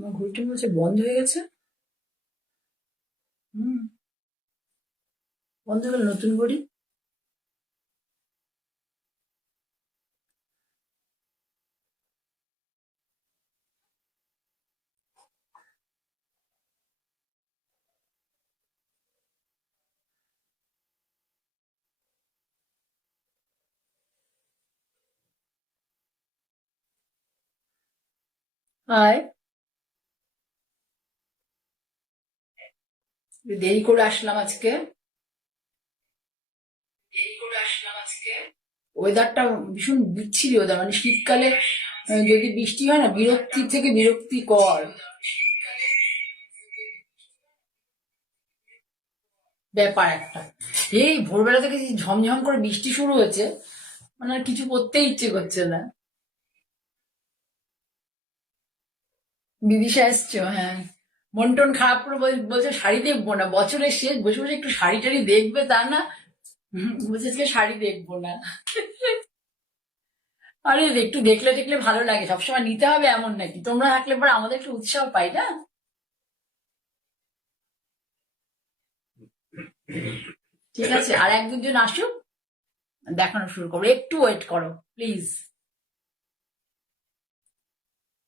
আমার ঘড়িটা বলছে বন্ধ হয়ে গেছে। হুম, বন্ধ হয়ে গেল নতুন ঘড়ি। হাই, দেরি করে আসলাম আজকে। ওয়েদারটা ভীষণ বিচ্ছিরি ওয়েদার, মানে শীতকালে যদি বৃষ্টি হয় না, বিরক্তি থেকে বিরক্তিকর ব্যাপার একটা। এই ভোরবেলা থেকে যে ঝমঝম করে বৃষ্টি শুরু হয়েছে, মানে আর কিছু করতে ইচ্ছে করছে না। বিদিশা এসছো? হ্যাঁ, মন টন খারাপ করে বলছে শাড়ি দেখবো না, বছরের শেষ বসে বসে একটু শাড়ি টাড়ি দেখবে তা না। বলছে আজকে শাড়ি দেখবো না। আরে একটু দেখলে দেখলে ভালো লাগে, সবসময় নিতে হবে এমন নাকি? তোমরা থাকলে পরে আমাদের একটু উৎসাহ পাই না? ঠিক আছে, আর এক দুজন আসুক, দেখানো শুরু করো, একটু ওয়েট করো প্লিজ।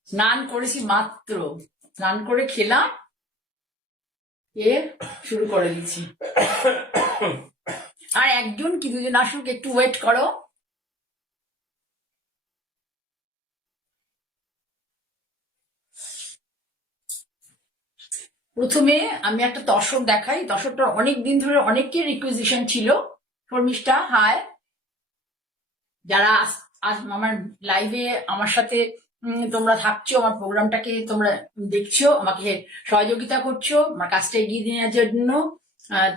স্নান করেছি মাত্র, স্নান করে খেলাম, এ শুরু করে দিচ্ছি। আর একজন কি দুজন আসুক, একটু ওয়েট করো। প্রথমে আমি একটা তসর দেখাই। তসরটা অনেক দিন ধরে অনেকের রিকুইজিশন ছিল। শর্মিষ্ঠা হাই, যারা আজ আমার লাইভে আমার সাথে তোমরা থাকছো, আমার প্রোগ্রামটাকে তোমরা দেখছো, আমাকে সহযোগিতা করছো আমার কাজটা এগিয়ে নেওয়ার জন্য,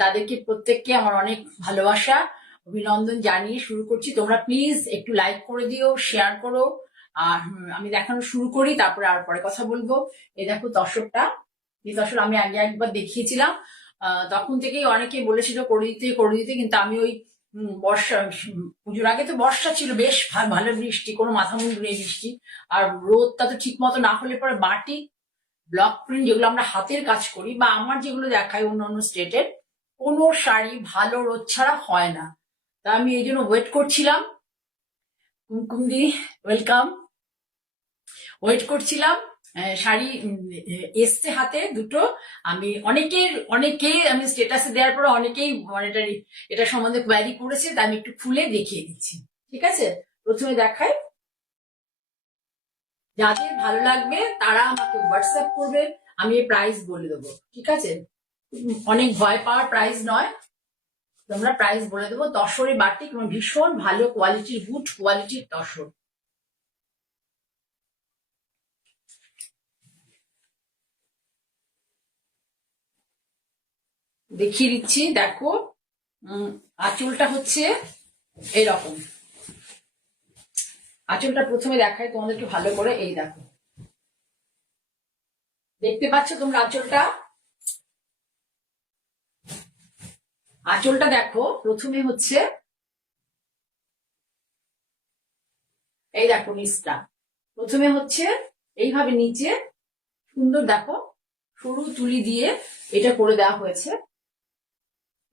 তাদেরকে প্রত্যেককে আমার অনেক ভালোবাসা অভিনন্দন জানিয়ে শুরু করছি। তোমরা প্লিজ একটু লাইক করে দিও, শেয়ার করো। আর আমি দেখানো শুরু করি, তারপরে আর পরে কথা বলবো। এই দেখো তসরটা, এই তসর আমি আগে একবার দেখিয়েছিলাম। তখন থেকেই অনেকে বলেছিল করে দিতে, কিন্তু আমি ওই বর্ষা, পুজোর আগে তো বর্ষা ছিল, বেশ ভালো বৃষ্টি, কোনো মাথা মুন্ডু নেই বৃষ্টি। আর রোদটা তো ঠিক মতো না হলে পরে বাটিক ব্লক প্রিন্ট যেগুলো আমরা হাতের কাজ করি, বা আমার যেগুলো দেখাই অন্য অন্য স্টেটের, কোনো শাড়ি ভালো রোদ ছাড়া হয় না। তা আমি এই জন্য ওয়েট করছিলাম। কুমকুমদি ওয়েলকাম। ওয়েট করছিলাম, শাড়ি এসছে হাতে দুটো। আমি অনেকেই আমি স্টেটাসে দেওয়ার পরে অনেকেই মানে এটা সম্বন্ধে কোয়ারি করেছে, তাই আমি একটু খুলে দেখিয়ে দিচ্ছি। ঠিক আছে, প্রথমে দেখাই। যাদের ভালো লাগবে তারা আমাকে হোয়াটসঅ্যাপ করবে, আমি এই প্রাইস বলে দেবো। ঠিক আছে, অনেক ভয় পাওয়ার প্রাইস নয়, তোমরা প্রাইস বলে দেবো। তসরে বাটিক, ভীষণ ভালো কোয়ালিটির, গুড কোয়ালিটির তসর। দেখিয়ে দিচ্ছি, দেখো। আঁচলটা হচ্ছে এরকম। আঁচলটা প্রথমে দেখাই তোমাদেরকে ভালো করে, এই দেখো, দেখতে পাচ্ছ তোমরা আঁচলটা? আঁচলটা দেখো, প্রথমে হচ্ছে এই দেখো নিচটা, প্রথমে হচ্ছে এইভাবে নিচে সুন্দর দেখো সরু তুলি দিয়ে এটা করে দেওয়া হয়েছে।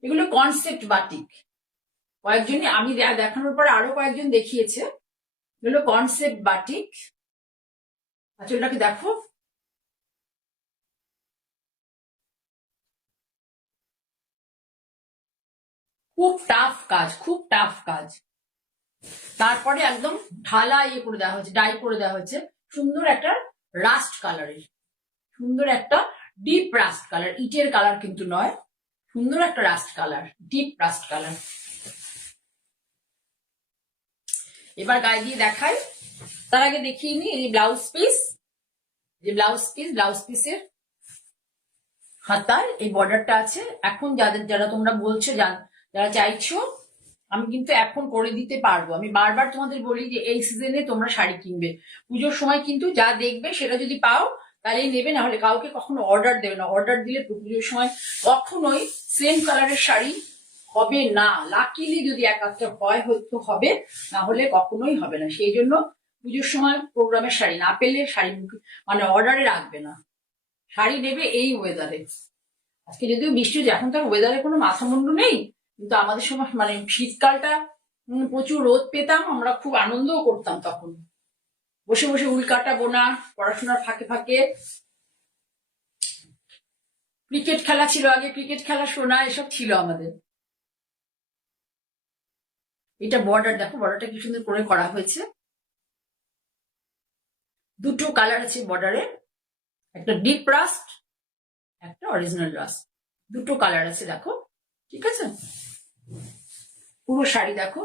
এগুলো কনসেপ্ট বাটিক। কয়েকজনই আমি দেখানোর পর আরো কয়েকজন দেখিয়েছে, এগুলো কনসেপ্ট বাটিক। আঁচলটাকে দেখো, খুব টাফ কাজ, খুব টাফ কাজ। তারপরে একদম ঢালা ইয়ে করে দেওয়া হয়েছে, ডাই করে দেওয়া হয়েছে সুন্দর একটা রাস্ট কালারের, সুন্দর একটা ডিপ রাস্ট কালার, ইটের কালার কিন্তু নয়, সুন্দর একটা rushed colour, deep rushed colour. এবার গায়ে দিয়ে দেখাই, তার আগে দেখিয়ে নি এই ব্লাউজ পিস, যে ব্লাউজ পিসের হাতার এই বর্ডারটা আছে। এখন যারা তোমরা বলছো, যারা চাইছো, আমি কিন্তু এখন করে দিতে পারবো। আমি বারবার তোমাদের বলি যে এই সিজনে তোমরা শাড়ি কিনবে, পুজোর সময় কিন্তু যা দেখবে সেটা যদি পাও তাহলেই নেবে, না হলে কাউকে কখনো অর্ডার দেবে না। অর্ডার দিলে পুজোর সময় কখনোই সেম কালারের শাড়ি হবে না। লাকিলি যদি এক আধটা হয় হয়তো হবে, না হলে কখনোই হবে না। সেই জন্য পুজোর সময় প্রোগ্রামের শাড়ি না পেলে শাড়ি মানে অর্ডারে রাখবে না। শাড়ি নেবে এই ওয়েদারে। আজকে যদিও বৃষ্টি হচ্ছে, এখন তো আর ওয়েদারে কোনো মাথা মুন্ডু নেই, কিন্তু আমাদের সময় মানে শীতকালটা প্রচুর রোদ পেতাম, আমরা খুব আনন্দও করতাম তখন, বসে বসে উল্কাটা বোনা, পড়াশোনার ফাঁকে ফাঁকে ক্রিকেট খেলা ছিল, আগে ক্রিকেট খেলা শোনা, এসব ছিল আমাদের। এটা বর্ডার, দেখো বর্ডারটা কি সুন্দর করে করা হয়েছে, দুটো কালার আছে বর্ডারে, একটা ডিপ রাস্ট, একটা অরিজিনাল রাস্ট, দুটো কালার আছে দেখো, ঠিক আছে। পুরো শাড়ি দেখো,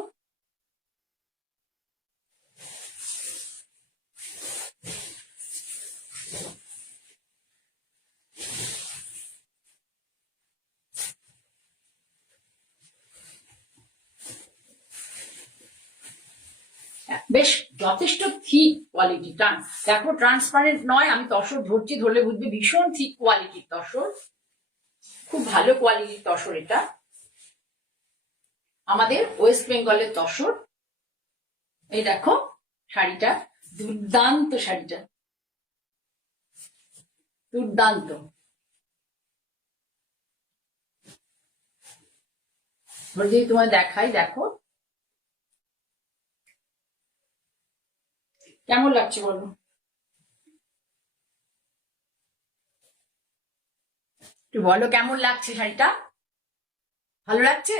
বেশ যথেষ্ট থিক কোয়ালিটি। দেখো ট্রান্সপারেন্ট নয়, আমি তসর ধরছি, ধরলে বুঝবে ভীষণ থিক কোয়ালিটির তসর, খুব ভালো কোয়ালিটির তসর। এটা আমাদের ওয়েস্ট বেঙ্গলের তসর। এই দেখো শাড়িটা, দুর্দান্ত শাড়িটা, দুর্দান্ত। যদি তোমায় দেখাই, দেখো কেমন লাগছে বলো, একটু বলো কেমন লাগছে শাড়িটা, ভালো লাগছে?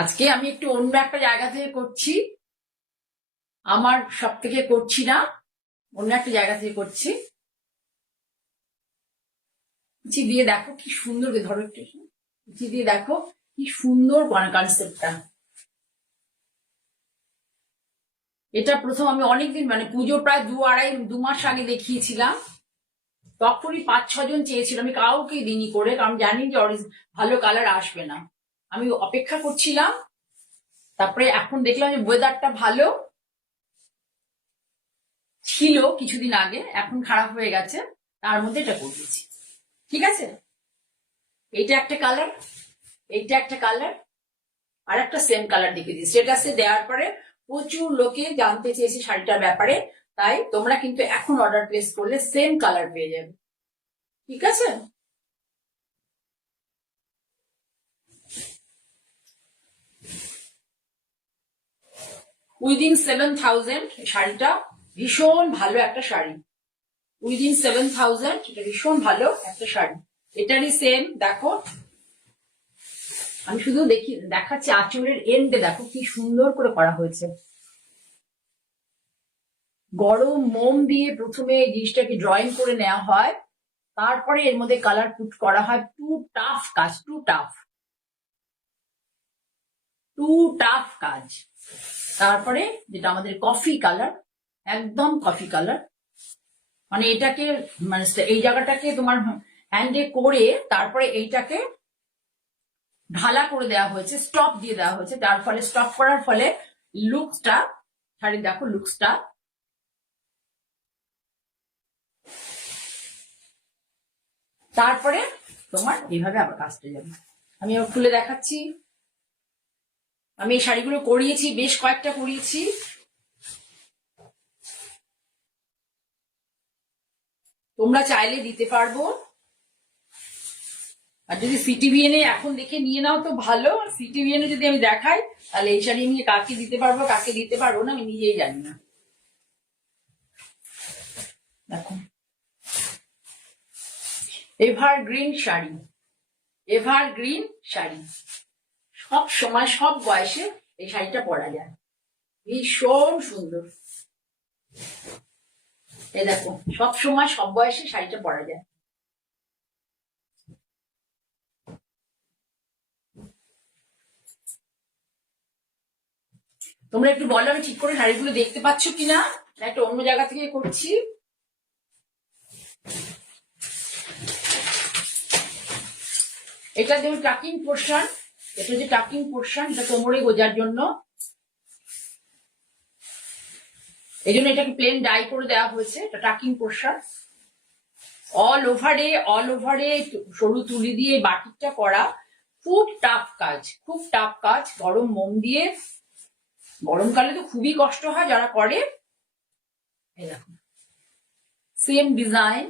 আজকে আমি একটু অন্য একটা জায়গা থেকে করছি, আমার সব থেকে করছি না, অন্য একটা জায়গা থেকে করছি। কুচি দিয়ে দেখো কি সুন্দর, ধরো একটু, কুচি দিয়ে দেখো কি সুন্দর কনসেপ্টটা। এটা প্রথম আমি অনেকদিন মানে পুজো প্রায় 2-2.5 মাস আগে দেখিয়েছিলাম, তখনই 5-6 জন চেয়েছিল, আমি কাউকে দিইনি করে, কারণ জানি যে ভালো কালার আসবে না, আমি অপেক্ষা করছিলাম। তারপরে এখন দেখলাম যে ওয়েদারটা ভালো ছিল কিছুদিন আগে, এখন খারাপ হয়ে গেছে, তার মধ্যে এটা করেছি, ঠিক আছে। এইটা একটা কালার, এইটা একটা কালার, আর একটা সেম কালার দেখে দিই, স্টেটাসে দেওয়ার পরে প্রচুর লোকে জানতে চেয়েছে শাড়িটার ব্যাপারে, তাই তোমরা কিন্তু এখন অর্ডার প্লেস করলে সেম কালার পেয়ে যাবে, ঠিক আছে। উইদিন 7,000 শাড়িটা ভীষণ ভালো একটা শাড়ি, উইদিন 7,000 এটা ভীষণ ভালো একটা শাড়ি। এটারই সেম দেখো, আমি শুধু দেখাচ্ছি আঁচলের এন্ডে দেখো কি সুন্দর করে করা হয়েছে, গরম মোম দিয়ে প্রথমে এই জিনিসটাকে ড্রয়িং করে নেওয়া হয়, তারপরে এর মধ্যে কালার পুট করা হয়। টু টাফ কাজ, টু টাফ, টু টাফ কাজ। তারপরে যেটা আমাদের কফি কালার, একদম কফি কালার, মানে এটাকে মানে এই জায়গাটাকে তোমার হ্যান্ডে করে তারপরে এইটাকে ঢালা করে দেওয়া হয়েছে, স্টপ দিয়ে দেওয়া হয়েছে, তার ফলে স্টপ করার ফলে লুকসটা, শাড়ি দেখো লুকসটা, তারপরে তোমার এইভাবে আবার কাজটা যাবে। আমি খুলে দেখাচ্ছি, আমি এই শাড়িগুলো করিয়েছি, বেশ কয়েকটা করিয়েছি, তোমরা চাইলে দিতে পারবো, আর যদি সিটিভিএনে এখন দেখে নিয়ে নাও তো ভালো, সিটিভিএনে যদি আমি দেখাই তাহলে এই শাড়ি নিয়ে কাকে দিতে পারবো কাকে দিতে পারবো না আমি নিজেই জানি না। দেখো এভারগ্রিন শাড়ি, এভারগ্রিন শাড়ি, সব সময় সব বয়সে এই শাড়িটা পরা যায়, ভীষণ সুন্দর। এই দেখো সব সময় সব বয়সে শাড়িটা পরা যায়। তোমরা একটু বলো আমি ঠিক করে শাড়িগুলো দেখতে পাচ্ছ কিনা, একটা অন্য জায়গা থেকে করছি। এটা দেখুন টাকিং পোর্শন, এটা যে টাকিং পোর্শন, এটা কোমরে গোজার জন্য, এই জন্য এটাকে প্লেন ডাই করে দেওয়া হয়েছে, এটা টাকিং পোর্শন। অল ওভারে সরু তুলি দিয়ে বাটিকটা করা, খুব টাফ কাজ, খুব টাফ কাজ, গরম মোম দিয়ে গরমকালে তো খুবই কষ্ট হয় যারা করে। এই দেখো সেম ডিজাইন,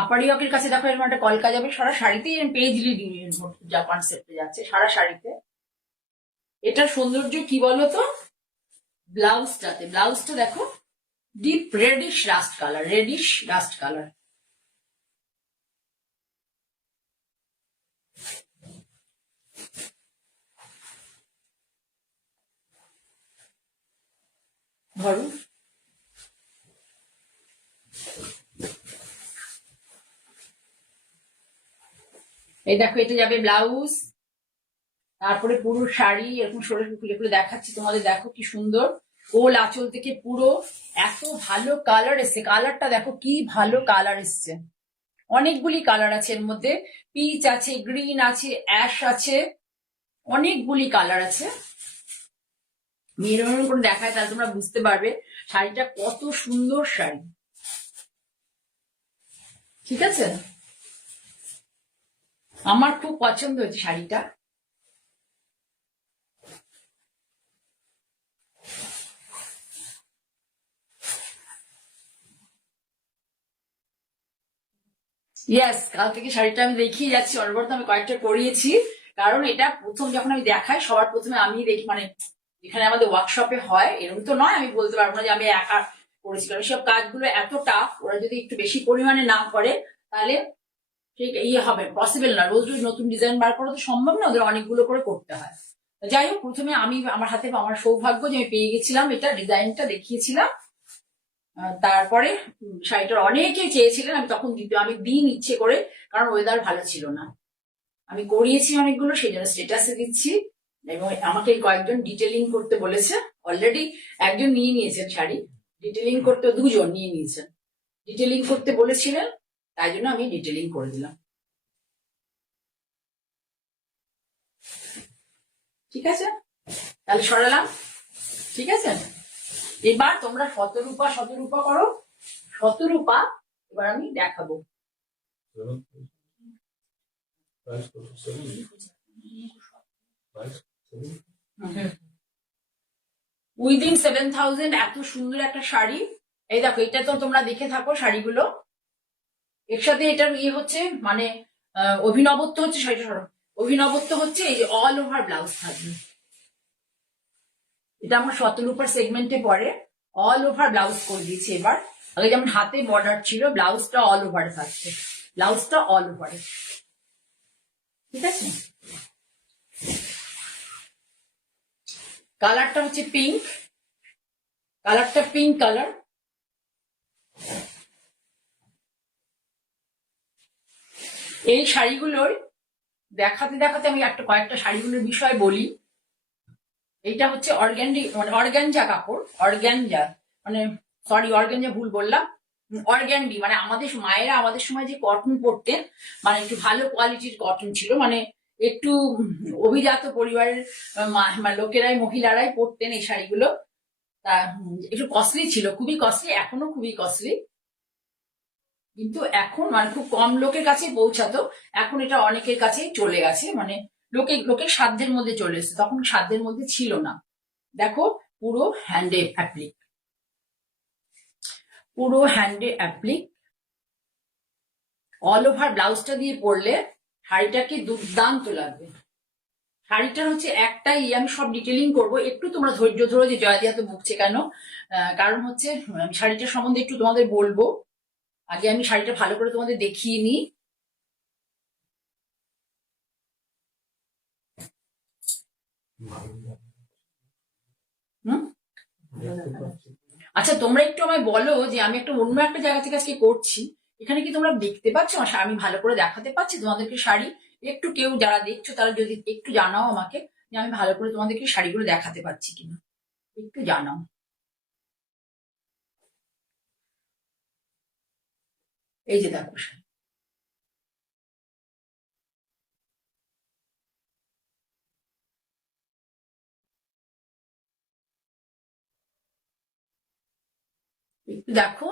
আপারিয়কের কাছে দেখো এরকম একটা কলকা যাবে, সারা শাড়িতেই পেজলি যা কনসেপ্টে যাচ্ছে সারা শাড়িতে। এটার সৌন্দর্য কি বলতো, ব্লাউজটা দেখো deep reddish rust colour, reddish rust colour. ধরো এই দেখো এটা যাবে ব্লাউজ, তারপরে পুরো শাড়ি এরকম সরে খুলে খুলে দেখাচ্ছি তোমাদের, দেখো কি সুন্দর ওল আঁচল থেকে পুরো এত ভালো কালার এসছে। কালারটা দেখো কি ভালো কালার এসছে, অনেকগুলি কালার আছে এর মধ্যে, পিচ আছে, গ্রিন আছে, অ্যাশ আছে, অনেকগুলি কালার আছে। মেরুন করে দেখায় তাহলে তোমরা বুঝতে পারবে শাড়িটা কত সুন্দর শাড়ি। ঠিক আছে, আমার খুব পছন্দ হয়েছে শাড়িটা। ইয়েস, কাল থেকে শাড়িটা আমি দেখিয়ে যাচ্ছি, অনবরত আমি কয়েকটা করিয়েছি, কারণ এটা প্রথম যখন আমি দেখাই সবার প্রথমে আমি দেখি, মানে যেখানে আমাদের ওয়ার্কশপে হয় এরকম তো নয়, আমি বলতে পারবো না যে আমি একা করেছি, কারণ সব কাজগুলো এত টাফ, ওরা যদি একটু বেশি পরিমাণে না করে তাহলে ঠিক ইয়ে হবে, পসিবল না, রোজ রোজ নতুন ডিজাইন বার করা তো সম্ভব না, ওদের অনেকগুলো করে করতে হয়। যাই হোক, প্রথমে আমি আমার হাতে আমার সৌভাগ্য যে আমি পেয়ে গেছিলাম, এটা ডিজাইনটা দেখিয়েছিলাম। তারপরে শাড়িটার অনেকে চেয়েছিলেন, আমি তখন আমি দিন ইচ্ছে করে, কারণ ওয়েদার ভালো ছিল না। আমি করিয়েছি অনেকগুলো, সেই জন্য স্টেটাসে দিচ্ছি, এবং আমাকে কয়েকজন ডিটেলিং করতে বলেছে, অলরেডি একজন নিয়ে নিয়েছেন শাড়ি, ডিটেলিং করতে দুজন নিয়ে নিয়েছেন, ডিটেলিং করতে বলেছিলেন, তাই জন্য আমি ডিটেলিং করে দিলাম। ঠিক আছে, তাহলে সরালাম। ঠিক আছে, এবার তোমরা শতরূপা শতরূপা করো, শতরূপা এবার আমি দেখাবো। উইদিন 7,000 এত সুন্দর একটা শাড়ি। এই দেখো, এটা তো তোমরা দেখে থাকো শাড়িগুলো, এর সাথে এটার ইয়ে হচ্ছে মানে অভিনবত্ব হচ্ছে, শাড়িটা অভিনবত্ব হচ্ছে এই যে অল ওভার ব্লাউজ থাকবে, এটা আমার শতরূপার সেগমেন্টে পড়ে, অল ওভার ব্লাউজ করে দিয়েছি এবার। আগে যেমন হাতে বর্ডার ছিল, ব্লাউজটা অল ওভারে থাকছে, ব্লাউজটা অল ওভারে। ঠিক আছে, কালারটা হচ্ছে পিঙ্ক, কালারটা পিঙ্ক কালার। এই শাড়িগুলোর দেখাতে দেখাতে আমি একটা কয়েকটা শাড়িগুলোর বিষয় বলি। এইটা হচ্ছে অর্গ্যান্ডি, মানে অর্গ্যানজা কাপড়, অর্গ্যানজা মানে সরি অর্গ্যানজা ভুল বললাম, অর্গ্যান্ডি মানে আমাদের মায়েরা আমাদের সময় যে কটন পরতেন, মানে একটু ভালো কোয়ালিটির কটন ছিল, মানে একটু অভিজাত পরিবারের লোকেরাই, মহিলারাই পরতেন এই শাড়িগুলো। তা একটু কস্টলি ছিল, খুবই কস্টলি, এখনো খুবই কস্টলি, কিন্তু এখন মানে খুব কম লোকের কাছে পৌঁছাতো, এখন এটা অনেকের কাছেই চলে গেছে, মানে লোকের সাধ্যের মধ্যে চলে এসেছে, তখন সাধ্যের মধ্যে ছিল না। দেখো পুরো হ্যান্ডে অ্যাপ্লিক, পুরো হ্যান্ডে অ্যাপ্লিক, অল ওভার ব্লাউজটা দিয়ে পরলে শাড়িটাকে দুর্দান্ত লাগবে। শাড়িটার হচ্ছে একটাই, আমি সব ডিটেলিং করব, একটু তোমরা ধৈর্য ধরো, যে জয়দিয়া তো বকছে কেন, কারণ হচ্ছে আমি শাড়িটার সম্বন্ধে একটু তোমাদের বলবো, আগে আমি শাড়িটা ভালো করে তোমাদের দেখিয়ে নিই। আচ্ছা, তোমরা একটু আমায় বলো যে আমি একটা অন্য একটা জায়গা থেকে আজকে করছি, এখানে কি তোমরা দেখতে পাচ্ছ আমি ভালো করে দেখাতে পারছি তোমাদেরকে শাড়ি? একটু কেউ যারা দেখছো তারা যদি একটু জানাও আমাকে যে আমি ভালো করে তোমাদেরকে শাড়িগুলো দেখাতে পারছি কিনা, একটু জানাও। এই যে দেখো শাড়ি, একটু দেখো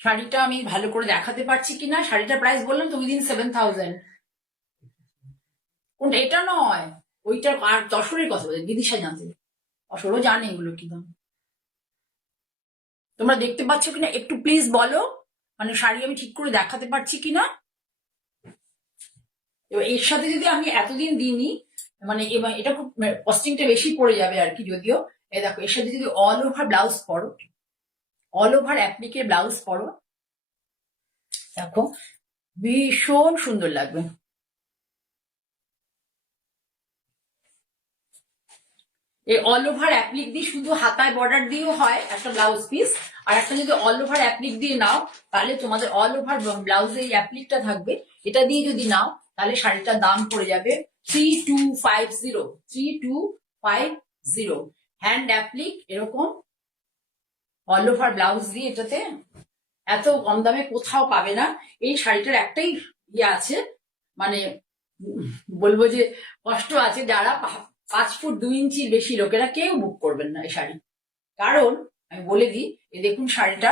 শাড়িটা আমি ভালো করে দেখাতে পারছি কিনা। শাড়িটার প্রাইস বললাম তো উইদিন 7,000, কোনটা? এটা নয়, ওইটার আর তসরের কথা বলছে, বিদিশা জানতে। তসরও জানে এগুলো কি দাম। তোমরা দেখতে পাচ্ছ কিনা একটু প্লিজ বলো, মানে শাড়ি আমি ঠিক করে দেখাতে পারছি কিনা। এবার এর সাথে যদি আমি এতদিন দিইনি, মানে এবার এটা খুব কস্টিংটা বেশি পড়ে যাবে আর কি, যদিও। এই দেখো, এর সাথে যদি অল ওভার ব্লাউজ পরো, অল ওভার অ্যাপ্লিকের ব্লাউজ পরো, দেখো ভীষণ সুন্দর লাগবে। এই অল ওভার অ্যাপ্লিক দিয়ে শুধু হাতায় বর্ডার দিয়েও হয় একটা ব্লাউজ পিস, আর একটা যদি অল ওভার অ্যাপ্লিক দিয়ে নাও, তাহলে তোমাদের অল ওভার ব্লাউজে এই অ্যাপ্লিকটা থাকবে, এটা দিয়ে যদি নাও তাহলে শাড়িটার দাম পড়ে যাবে 3250। 3250 হ্যান্ড অ্যাপ্লিক, এরকম অল ওভার ব্লাউজ দিয়ে। এটাতে এত কম দামে কোথাও পাবে না। এই শাড়িটার একটাই ইয়ে আছে, মানে বলবো যে কষ্ট আছে, যারা 5 ফুট 2 ইঞ্চির বেশি লোকেরা কেউ বুক করবেন না এই শাড়ি। কারণ আমি বলে দিই, এই দেখুন শাড়িটা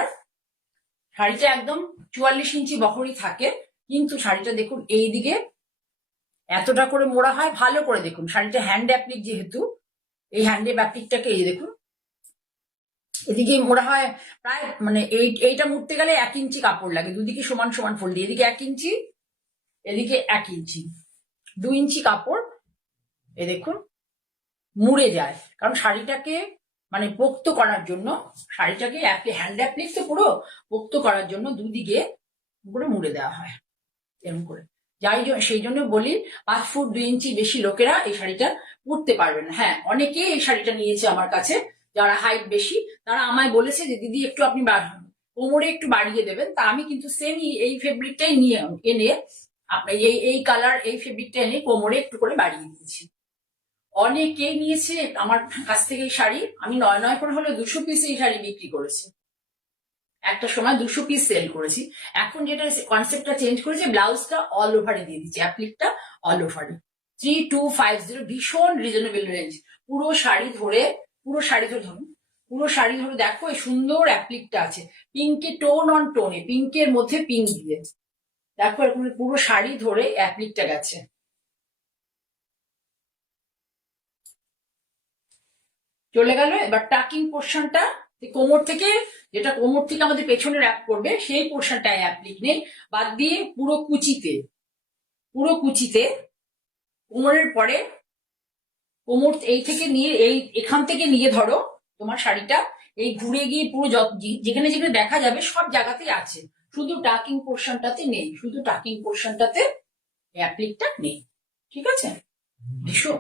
একদম 44 ইঞ্চি বহরই থাকে, কিন্তু শাড়িটা দেখুন এইদিকে এতটা করে মোড়া হয়। ভালো করে দেখুন, শাড়িটা হ্যান্ড অ্যাপ্লিক যেহেতু, এই হ্যান্ড অ্যাপ্লিকটাকে এই দেখুন এদিকে মোড়া হয় প্রায়, মানে এইটা মুড়তে গেলে 1 ইঞ্চি কাপড় লাগে, দুদিকে সমান সমান ফোল্ড দিয়ে, এদিকে 1 ইঞ্চি, এদিকে 1 ইঞ্চি, 2 ইঞ্চি কাপড় এ দেখুন মুড়ে যায়। কারণ শাড়িটাকে মানে পোক্ত করার জন্য, শাড়িটাকে হ্যান্ড অ্যাপ্লিক তো পুরো পোক্ত করার জন্য দুদিকে পুরো মুড়ে দেওয়া হয় এরকম করে। সেই জন্য বলি 5 ফুট 2 ইঞ্চি বেশি লোকেরা এই শাড়িটা পরতে পারবে না। হ্যাঁ, অনেকে এই শাড়িটা নিয়েছে আমার কাছে, যারা হাইট বেশি, তারা আমায় বলেছে যে দিদি একটু আপনি কোমরে একটু বাড়িয়ে দেবেন। তা আমি কিন্তু সেম এই ফেব্রিকটাই নিয়ে এনে আপনার এই কালার এই ফেব্রিকটা এনে কোমরে একটু করে বাড়িয়ে দিয়েছি। অনেকে নিয়েছে আমার কাছ থেকে এই শাড়ি, আমি 9 করে হলে 200 পিস এই শাড়ি বিক্রি করেছি, একটা সময় 200 পিস সেল করেছি। এখন যেটা কনসেপ্টটা চেঞ্জ করেছে, ব্লাউজটা অল ওভারে দিয়ে দিচ্ছি, অ্যাপ্লিকটা অল ওভারে। 3250 ভীষণ রিজনেবল রেঞ্জ। পুরো শাড়ি ধরে ধরুন, পুরো শাড়ি ধরে দেখো এই সুন্দর অ্যাপ্লিকটা আছে, পিঙ্কে টোন অন টোনে, পিঙ্কের মধ্যে পিঙ্ক দিয়ে দেখো এরকম পুরো শাড়ি ধরে অ্যাপ্লিকটা গেছে। চলে গেল। এবার টাকিং পোর্শনটা কোমর থেকে, যেটা কোমর থেকে আমাদের পেছনে র্যাপ করবে, সেই পোর্শনটায় অ্যাপ্লিক নেই, বাদ দিয়ে পুরো কুচিতে কোমরের পরে, কোমর এই থেকে নিয়ে এখান থেকে নিয়ে ধরো তোমার শাড়িটা এই ঘুরে গিয়ে পুরো যেখানে যেখানে দেখা যাবে সব জায়গাতেই আছে, শুধু টাকিং পোর্শনটাতে নেই, শুধু টাকিং পোর্শনটাতে অ্যাপ্লিকটা নেই। ঠিক আছে? ভীষণ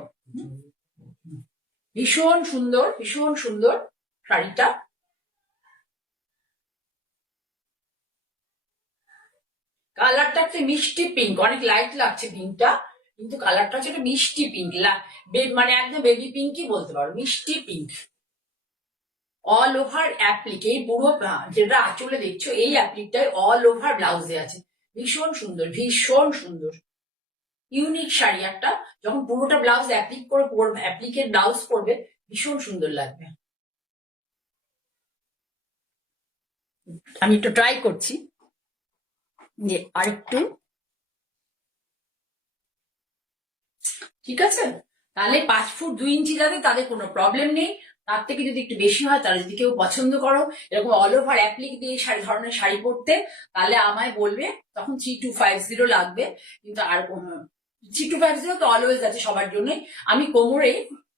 ভীষণ সুন্দর, ভীষণ সুন্দর শাড়িটা। কালারটা একটা মিষ্টি পিঙ্ক, অনেক লাইট লাগছে পিঙ্কটা, কিন্তু কালারটা হচ্ছে একটা মিষ্টি পিঙ্ক, মানে একদম বেবি পিঙ্কই বলতে পারো, মিষ্টি পিঙ্ক। অল ওভার অ্যাপ্লিক, এই পুরো যেটা আঁচলে দেখছো এই অ্যাপ্লিকটাই অল ওভার ব্লাউজে আছে। ভীষণ সুন্দর, ভীষণ সুন্দর, ইউনিক শাড়ি একটা। যখন পুরোটা ব্লাউজ অ্যাপ্লিক করে অ্যাপ্লিকের ব্লাউজ পরবে, ভীষণ সুন্দর লাগবে। আমি একটু ট্রাই করছি যে আরেকটু, ঠিক আছে? তাহলে 5 ফুট 2 ইঞ্চি যাবে তাদের কোনো প্রবলেম নেই। তার থেকে যদি একটু বেশি হয়, তারা যদি কেউ পছন্দ করো এরকম অল ওভার অ্যাপ্লিক দিয়ে ধরনের শাড়ি পরতে, তাহলে আমায় বলবে, তখন 3250 লাগবে। কিন্তু আর 3250 তো অলওয়েজ আছে সবার জন্য। আমি কোমরে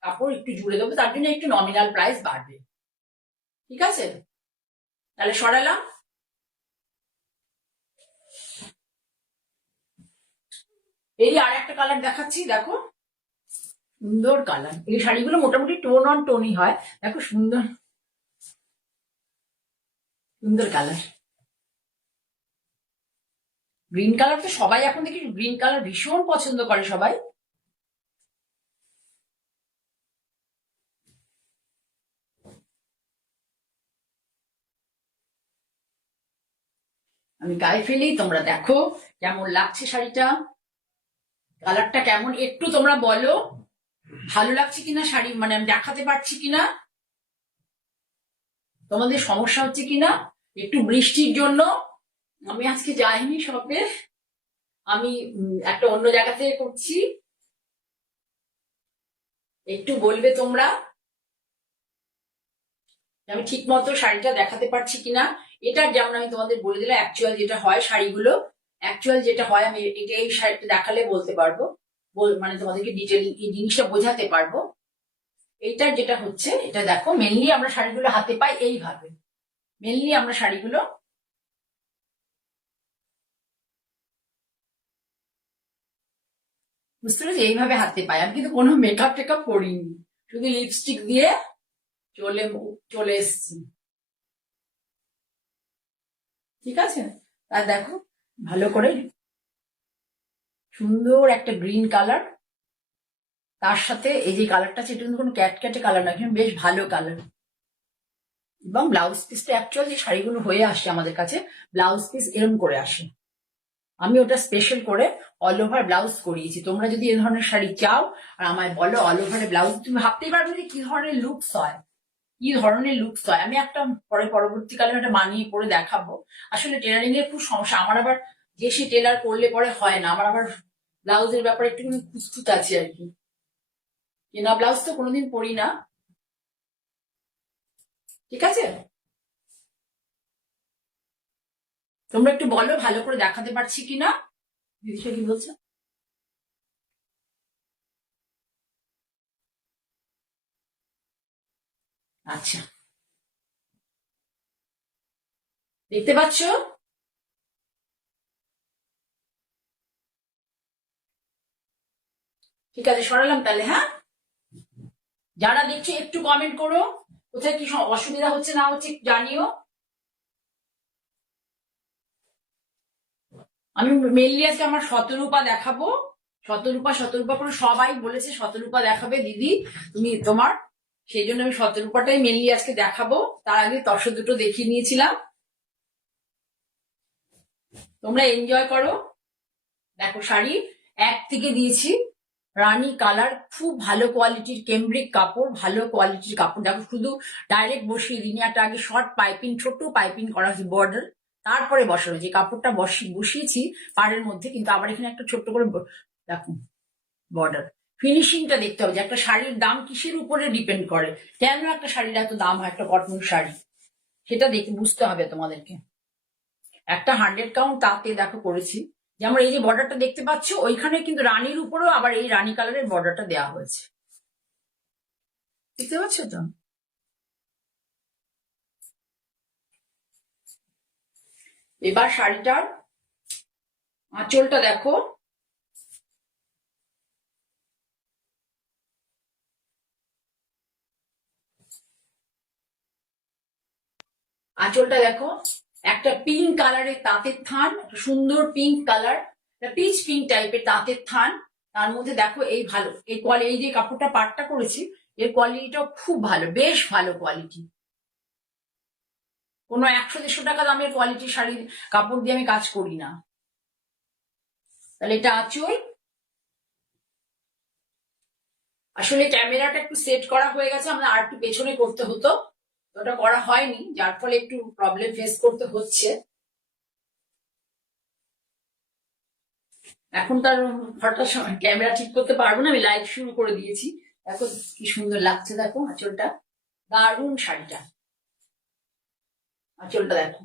কাপড় একটু জুড়ে দেবো, তার জন্য একটু নমিনাল প্রাইস বাড়বে। ঠিক আছে? তাহলে সরালাম। এই আর একটা কালার দেখাচ্ছি, দেখো সুন্দর কালার। এই শাড়িগুলো মোটামুটি টোন অন টোনই হয়, দেখো সুন্দর সুন্দর কালার। গ্রিন কালার তো সবাই এখন দেখি গ্রিন কালার ভীষণ পছন্দ করে সবাই। আমি গায়ে ফেলি, তোমরা দেখো কেমন লাগছে শাড়িটা, কালারটা কেমন, একটু তোমরা বলো ভালো লাগছে কিনা শাড়ি, মানে আমি দেখাতে পারছি কিনা, তোমাদের সমস্যা হচ্ছে কিনা। একটু বৃষ্টির জন্য আমি আজকে যাইনি শপে, আমি একটা অন্য জায়গা থেকে করছি। একটু বলবে তোমরা আমি ঠিক মতো শাড়িটা দেখাতে পারছি কিনা। এটা যেমন আমি তোমাদের বলে দিলাম অ্যাকচুয়াল যেটা হয় শাড়িগুলো, অ্যাকচুয়াল যেটা হয় আমি এটা এই শাড়িটা দেখালে বলতে পারবো, মানে তোমাদেরকে ডিটেল এই জিনিসটা বোঝাতে পারবো। এইটার যেটা হচ্ছে এটা দেখো, মেনলি আমরা শাড়িগুলো হাতে পাই এইভাবে, মেনলি আমরা শাড়িগুলো বুঝতে পেরেছি এইভাবে হাতে পাই। আমি কিন্তু কোনো মেকআপ টেকআপ করিনি, শুধু লিপস্টিক দিয়ে চলে চলে এসছি, ঠিক আছে। আর দেখো ভালো করে সুন্দর একটা গ্রিন কালার, তার সাথে এই যে কালারটা আছে এটা কিন্তু কোনো ক্যাটক্যাটে কালার না, কিন্তু বেশ ভালো কালার। এবং ব্লাউজ পিসটা অ্যাকচুয়াল যে শাড়িগুলো হয়ে আসে আমাদের কাছে ব্লাউজ পিস এরম করে আসে, আমি ওটা স্পেশাল করে অল ওভার ব্লাউজ করিয়েছি। তোমরা যদি এ ধরনের শাড়ি চাও আর আমায় বলো অল ওভার ব্লাউজ, তুমি ভাবতেই পারবে যে কি ধরনের লুকস হয়, কি ধরনের লুকস হয়। আমি একটা পরবর্তীকালে একটা মানিয়ে পরে দেখাবো। আসলে টেলারিং এর খুব সমস্যা আমার, আবার বেশি টেলার করলে পরে হয় না আমার, আবার ব্লাউজের ব্যাপারে একটু খুঁতখুত আছে আর কি, কেনা ব্লাউজ তো কোনোদিন পরি না, ঠিক আছে। তোমরা একটু বলো ভালো করে দেখাতে পারছি কিনা, দিদিশা কি বলছে। আচ্ছা, দেখতে পাচ্ছ? ঠিক আছে, সরালাম তাহলে। হ্যাঁ, যারা দেখছো একটু কমেন্ট করো, কোথায় কি অসুবিধা হচ্ছে না হচ্ছে জানিও। আমি মেনলি আজকে আমার শতরূপা দেখাবো, শতরূপা শতরূপা করে সবাই বলেছে শতরূপা দেখাবে দিদি তুমি তোমার, সেই জন্য আমি শতরূপাটাই মেনলি আজকে দেখাবো। তার আগে তসর দুটো দেখিয়ে নিয়েছিলাম, তোমরা এনজয় করো। দেখো শাড়ি এক থেকে দিয়েছি, রানী কালার, খুব ভালো কোয়ালিটির কেমব্রিক কাপড়, ভালো কোয়ালিটির কাপড়। দেখো শুধু ডাইরেক্ট বসিয়ে দিইনি, একটা আগে শর্ট পাইপিং, ছোট পাইপিং করা হয়েছে বর্ডার, তারপরে বসানো হয়েছে কাপড়টা বসিয়েছি পাড়ের মধ্যে, কিন্তু আবার এখানে একটা ছোট্ট করে দেখো বর্ডার। ফিনিশিংটা দেখতে হবে যে একটা শাড়ির দাম কিসের উপরে ডিপেন্ড করে, কেন একটা শাড়ির এত দাম হয়, একটা কটন শাড়ি, সেটা দেখে বুঝতে হবে তোমাদেরকে। একটা 100 কাউন্ট তাতে দেখো করেছি, যেমন এই যে বর্ডারটা দেখতে পাচ্ছ ওইখানে কিন্তু রানীর উপরেও আবার এই রানী কালারের বর্ডারটা দেওয়া হয়েছে, দেখতে পাচ্ছ তো। এবার শাড়িটার আঁচলটা দেখো, আঁচলটা দেখো একটা পিঙ্ক কালারের তাঁতের থান, সুন্দর পিঙ্ক কালার, পিচ পিঙ্ক টাইপের তাঁতের থান, তার মধ্যে দেখো এই ভালো এই এই যে কাপড়টা পাটটা করেছি এর কোয়ালিটিটাও খুব ভালো, বেশ ভালো কোয়ালিটি। কোনো 100-150 টাকা দামের কোয়ালিটির শাড়ির কাপড় দিয়ে আমি কাজ করি না। তাহলে এটা আঁচল, আসলে ক্যামেরাটা একটু সেট করা হয়ে গেছে, আমরা আর একটু পেছনে করতে হতো, ওটা করা হয়নি, যার ফলে একটু প্রবলেম ফেস করতে হচ্ছে। এখন তার হঠাৎ সময় ক্যামেরা ঠিক করতে পারবো না, আমি লাইভ শুরু করে দিয়েছি। দেখো কি সুন্দর লাগছে, দেখো আঁচলটা, দারুণ শাড়িটা, আঁচলটা দেখো,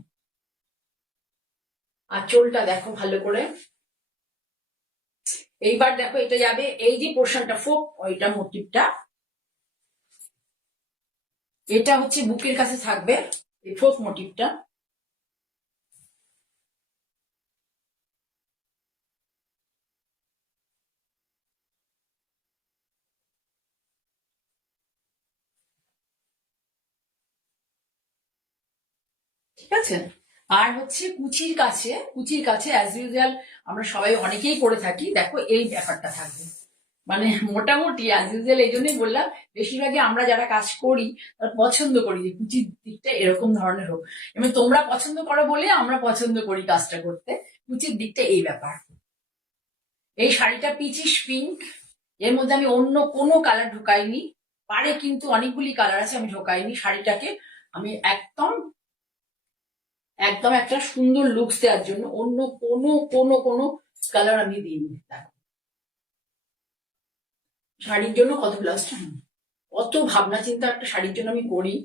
আঁচলটা দেখো ভালো করে। এইবার দেখো এটা যাবে এই যে পোর্শনটা ফোক ওইটা মোটিভটা, এটা হচ্ছে বুকের কাছে থাকবে এই ফোক মোটিভটা। ঠিক আছে, আর হচ্ছে কুচির কাছে অ্যাজ ইউজুয়াল আমরা সবাই অনেকেই করে থাকি, দেখো এই ব্যাপারটা থাকবে, মানে মোটামুটি অ্যাজ ইউজুয়াল। এই জন্যই বললাম বেশিরভাগই আমরা যারা কাজ করি তারা পছন্দ করি যে কুচির দিকটা এরকম ধরনের হোক, এবং তোমরা পছন্দ করো বলে আমরা পছন্দ করি কাজটা করতে। কুচির দিকটা এই ব্যাপার। এই শাড়িটা পিচিশ পিঙ্ক, এর মধ্যে আমি অন্য কোনো কালার ঢোকাইনি, পারে কিন্তু অনেকগুলি কালার আছে, আমি ঢোকাইনি। শাড়িটাকে আমি একদম একদম একটা সুন্দর লুকস দেওয়ার জন্য অন্য কোনো কোনো কোনো কালার আমি দিইনি। শাড়ির জন্য কত ব্লাউজটা, কত ভাবনা চিন্তা একটা শাড়ির জন্য আমি করি।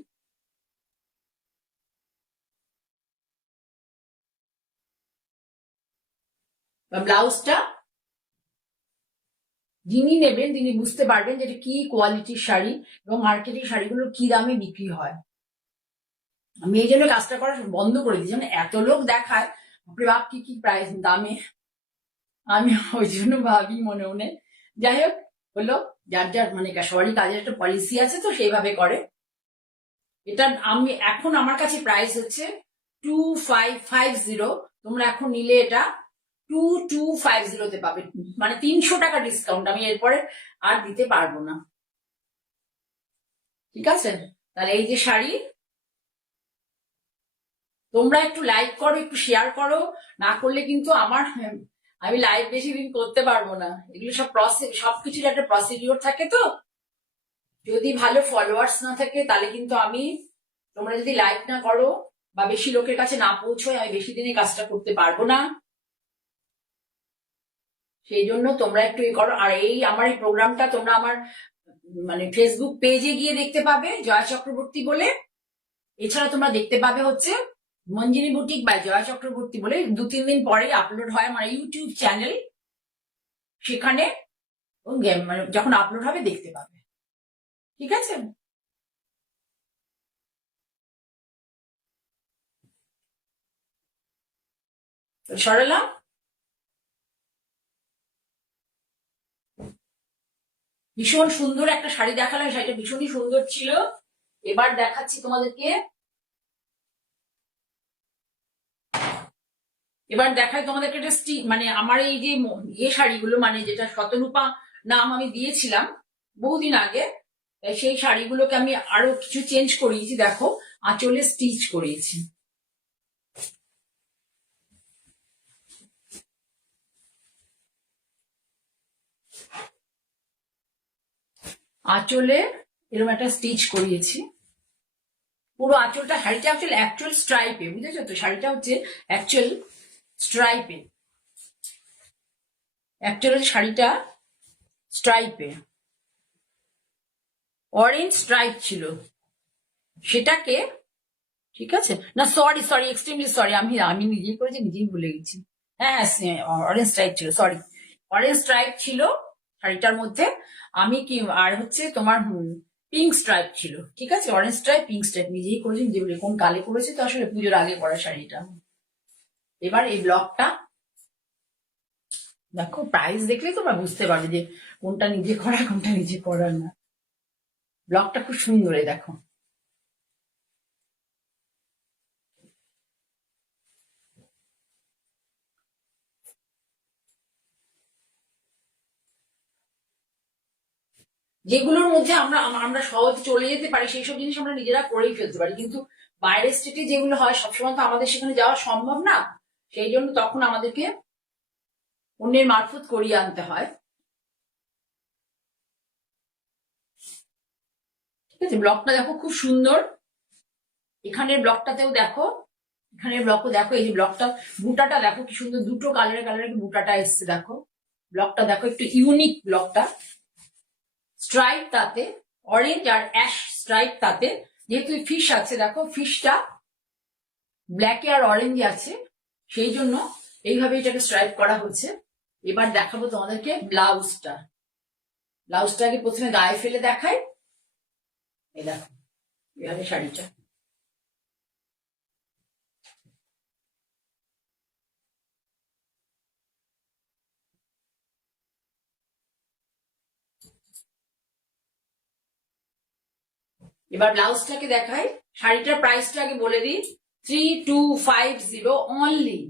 ব্লাউজটা যিনি নেবেন তিনি বুঝতে পারবেন যে এটা কি কোয়ালিটির শাড়ি এবং মার্কেটের শাড়িগুলো কি দামে বিক্রি হয়। আমি এই জন্য কাজটা করা বন্ধ করে দিই, যেমন এত লোক দেখায় বাপ কি কি প্রাইস দামে, আমি ওই জন্য ভাবি মনে মনে। যাই হোক, হলো যার যার মানে সবারই কাজের একটা পলিসি আছে, তো সেইভাবে করে। এটা আমি এখন আমার কাছে প্রাইস হচ্ছে 2550। তোমরা এখন নিলে এটা 2250 পাবে, মানে 300 টাকা ডিসকাউন্ট। আমি এরপরে আর দিতে পারবো না, ঠিক আছে? তাহলে এই যে শাড়ি, তোমরা একটু লাইক করো, একটু শেয়ার করো, না করলে কিন্তু আমি লাইভ বেশি দিন করতে পারবো না। এগুলো সব সবকিছুর একটা প্রসিডিওর থাকে, তো যদি ভালো ফলোয়ার্স না থাকে তাহলে কিন্তু তোমরা যদি লাইক না করো বা বেশি লোকের কাছে না পৌঁছয়, আমি বেশি দিনে কাজটা করতে পারবো না। সেই জন্য তোমরা একটু করো। আর আমার এই প্রোগ্রামটা তোমরা আমার মানে ফেসবুক পেজে গিয়ে দেখতে পাবে, জয়া চক্রবর্তী বলে। এছাড়া তোমরা দেখতে পাবে হচ্ছে মঞ্জিনী বুটিক বাই জয়া চক্রবর্তী বলে, 2-3 দিন পরে আপলোড হয় আমার ইউটিউব চ্যানেল, সেখানে মানে যখন আপলোড হবে দেখতে পাবে, ঠিক আছে? সরালাম। ভীষণ সুন্দর একটা শাড়ি দেখালাম, শাড়িটা ভীষণই সুন্দর ছিল। এবার দেখাচ্ছি তোমাদেরকে, এবার দেখাই তোমাদেরকে একটা মানে আমার এই যে শাড়িগুলো, মানে যেটা শতরূপা নাম আমি দিয়েছিলাম বহুদিন আগে, সেই শাড়িগুলোকে আমি আরো কিছু চেঞ্জ করিয়েছি। দেখো, আঁচলে স্টিচ করিয়েছি। আঁচলে এরকম একটা স্টিচ করিয়েছি, পুরো আঁচলটা। শাড়িটা অ্যাকচুয়াল স্ট্রাইপে, বুঝেছো তো? শাড়িটা হচ্ছে অ্যাকচুয়াল স্ট্রাইপে, অ্যাকচুয়ালি শাড়িটা স্ট্রাইপে, অরেঞ্জ স্ট্রাইপ ছিল সেটাকে, ঠিক আছে? না সরি সরি, এক্সট্রিমলি সরি, আমি নিজেই করেছি, নিজেই ভুলে গেছি। হ্যাঁ, অরেঞ্জ স্ট্রাইপ ছিল, সরি, অরেঞ্জ স্ট্রাইপ ছিল শাড়িটার মধ্যে। আমি কি আর হচ্ছে তোমার পিঙ্ক স্ট্রাইপ ছিল, ঠিক আছে? অরেঞ্জ স্ট্রাইপ, পিঙ্ক স্ট্রাইপ নিজেই করেছি, নিজে কোন কালে করেছি, তো আসলে পুজোর আগে পরা শাড়িটা। এবার এই ব্লকটা দেখো, প্রাইস দেখলেই তোমরা বুঝতে পারবে যে কোনটা নিজে করা কোনটা নিজে করার না। ব্লকটা খুব সুন্দর, দেখো। যেগুলোর মধ্যে আমরা আমরা সহজে চলে যেতে পারি, সেই সব জিনিস আমরা নিজেরা করেই ফেলতে পারি, কিন্তু বাইরের স্টেটে যেগুলো হয় সবসময় তো আমাদের সেখানে যাওয়া সম্ভব না। সেই জন্য তখন আমাদেরকে অন্যের মারফত করিয়ে আনতে হয়, ঠিক আছে? ব্লকটা দেখো খুব সুন্দর। এখানের ব্লকটাতেও দেখো, এখানের ব্লকও দেখো, এই যে ব্লকটা, বুটাটা দেখো কি সুন্দর, দুটো কালারে কালারে বুটাটা এসছে, দেখো ব্লকটা দেখো, একটু ইউনিক ব্লকটা। স্ট্রাইপ তাতে অরেঞ্জ আর অ্যাশ স্ট্রাইপ তাতে, যেহেতু ফিশ আছে, দেখো ফিশটা ব্ল্যাকে আর অরেঞ্জে আছে, সেই জন্য এইভাবে এটাকে স্ট্রাইপ করা হচ্ছে। এবার দেখাবো তোমাদেরকে ব্লাউজটা। ব্লাউজটাকে প্রথমে গায়ে ফেলে দেখাই, এই দেখো এভাবে শাড়িটা। এবার ব্লাউজটাকে দেখাই। শাড়িটার প্রাইসটা আগে বলে দিই, 3250 অনলি।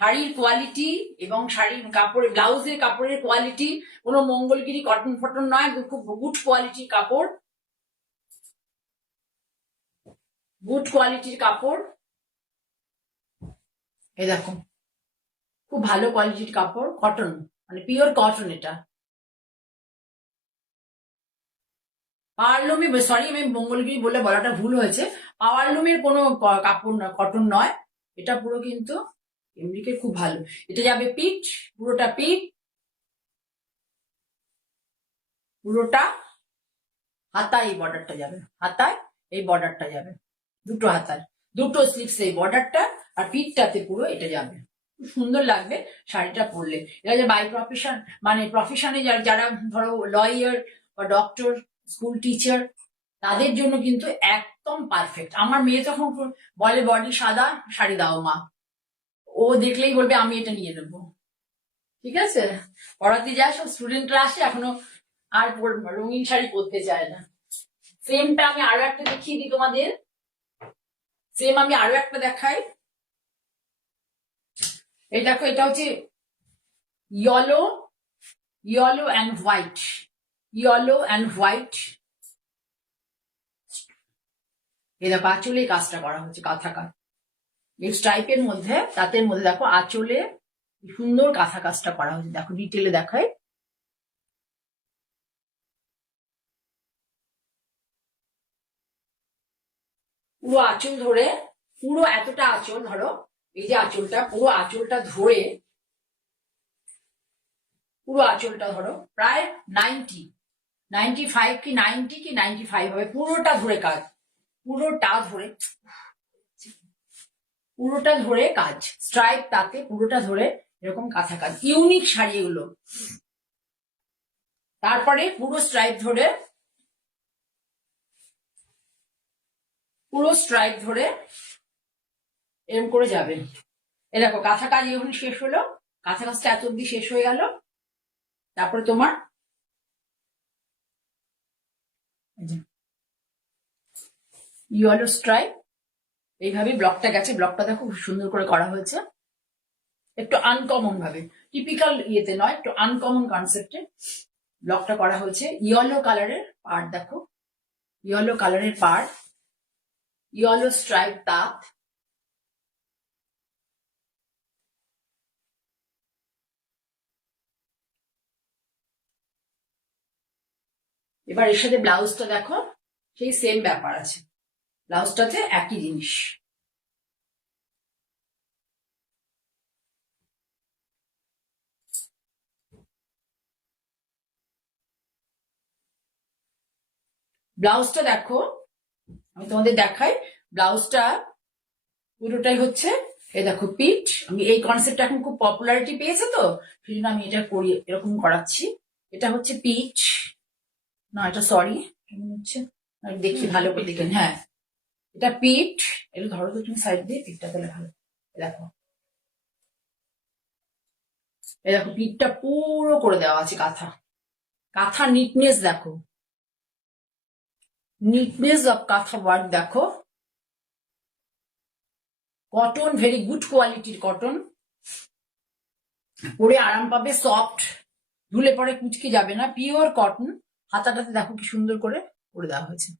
শাড়ির কোয়ালিটি এবং শাড়ির কাপড়, ব্লাউজের কাপড়ের কোয়ালিটি কোনো মঙ্গলগিরি কটন ফটন নয়, খুব গুড কোয়ালিটির কাপড়, গুড কোয়ালিটির কাপড়। এই দেখো, খুব ভালো কোয়ালিটির কাপড়, কটন, মানে পিওর কটন। এটা পাওয়ারলুমে, সরি আমি মঙ্গলগিরি বলে বলাটা ভুল হয়েছে, পাওয়ারলুমের কোনো কাপড় না, কটন নয় এটা, পুরো কিন্তু এমনিকে খুব ভালো। এটা যাবে পিঠ, পুরোটা পিঠ, পুরোটা হাতায় এই বর্ডারটা যাবে, হাতায় এই বর্ডারটা যাবে, দুটো হাতায় দুটো স্লিভস এই বর্ডারটা, আর পিঠটাতে পুরো এটা যাবে। খুব সুন্দর লাগবে শাড়িটা পরলে। এটা যে বাই প্রফেশন মানে প্রফেশনে যারা ধরো লয়ার বা ডক্টর, স্কুল টিচার, তাদের জন্য কিন্তু একদম পারফেক্ট। আমার মেয়ে তখন বলে বডি সাদা, শাড়ি দাও মা, ও দেখলেই বলবে আমি এটা নিয়ে নেবো। ঠিক আছে, পড়াতে যায় সব স্টুডেন্টরা আসে এখনো আর রঙিন শাড়ি পরতে চায় না। সেমটা আমি আরো একটা দেখিয়ে দিই তোমাদের, সেম আমি আরো একটা দেখাই। এই দেখো, এটা হচ্ছে yellow, yellow and white, yellow and white. এই দেখো আঁচলে কাজটা করা হচ্ছে কাঁথা কাজ, এই স্ট্রাইপের মধ্যে, তাদের মধ্যে দেখো আঁচলে সুন্দর কাঁথা কাজটা করা হচ্ছে। দেখো ডিটেলে দেখায়, পুরো আঁচল ধরে, পুরো এতটা আঁচল ধরো, এই যে আঁচলটা, পুরো আঁচলটা ধরে, পুরো আঁচলটা ধরো প্রায় 95 কি 95 হবে, পুরোটা ধরে কাজ, পুরোটা ধরে, পুরোটা ধরে কাজ, স্ট্রাইপ তাতে পুরোটা ধরে এরকম কাঁথা কাজ, ইউনিক শাড়ি এগুলো। তারপরে পুরো স্ট্রাইপ ধরে, পুরো স্ট্রাইপ ধরে এরকম করে যাবে। এ দেখো কাঁথা কাজ যখন শেষ হলো, কাঁথা কাজটা এত অব্দি শেষ হয়ে গেল, তারপরে তোমার ইয়েলো স্ট্রাইপ এইভাবে ব্লকটা গেছে, ব্লকটা দেখো খুব সুন্দর করে করা হয়েছে, একটু আনকমন ভাবে, টিপিক্যাল ইয়েতে নয়, একটু আনকমন কনসেপ্টে ব্লকটা করা হয়েছে। ইয়েলো কালারের পার্ট দেখো, ইয়েলো কালারের পার্ট, ইয়েলো স্ট্রাইপ তাঁত, এবার এর সাথে ব্লাউজটা দেখো, সেই সেম ব্যাপার আছে, ব্লাউজটাতে একই জিনিস। ব্লাউজটা দেখো, আমি তোমাদের দেখাই, ব্লাউজটা পুরোটাই হচ্ছে, এই দেখো পিঠ, আমি এই কনসেপ্টটা এখন খুব পপুলারিটি পেয়েছে তো সেই জন্য আমি এটা করি, এরকম করাচ্ছি। এটা হচ্ছে পিঠ, না এটা সরি কেমন হচ্ছে দেখি ভালো করে দেখেন, হ্যাঁ এটা পিঠ, একটু ধরো তো তুমি সাইড দিয়ে, পিঠটা তাহলে ভালো দেখো, এই দেখো পিঠটা পুরো করে দেওয়া আছে কাঁথা, কাঁথা নিটনেস দেখো, নিটনেস অফ কাঁথা ওয়ার্ক দেখো, কটন ভেরি গুড কোয়ালিটির কটন, পরে আরাম পাবে, সফট, ধুলে পরে কুচকে যাবে না, পিওর কটন। হাতাটাতে দেখো কি সুন্দর করে করে দেওয়া হয়েছে।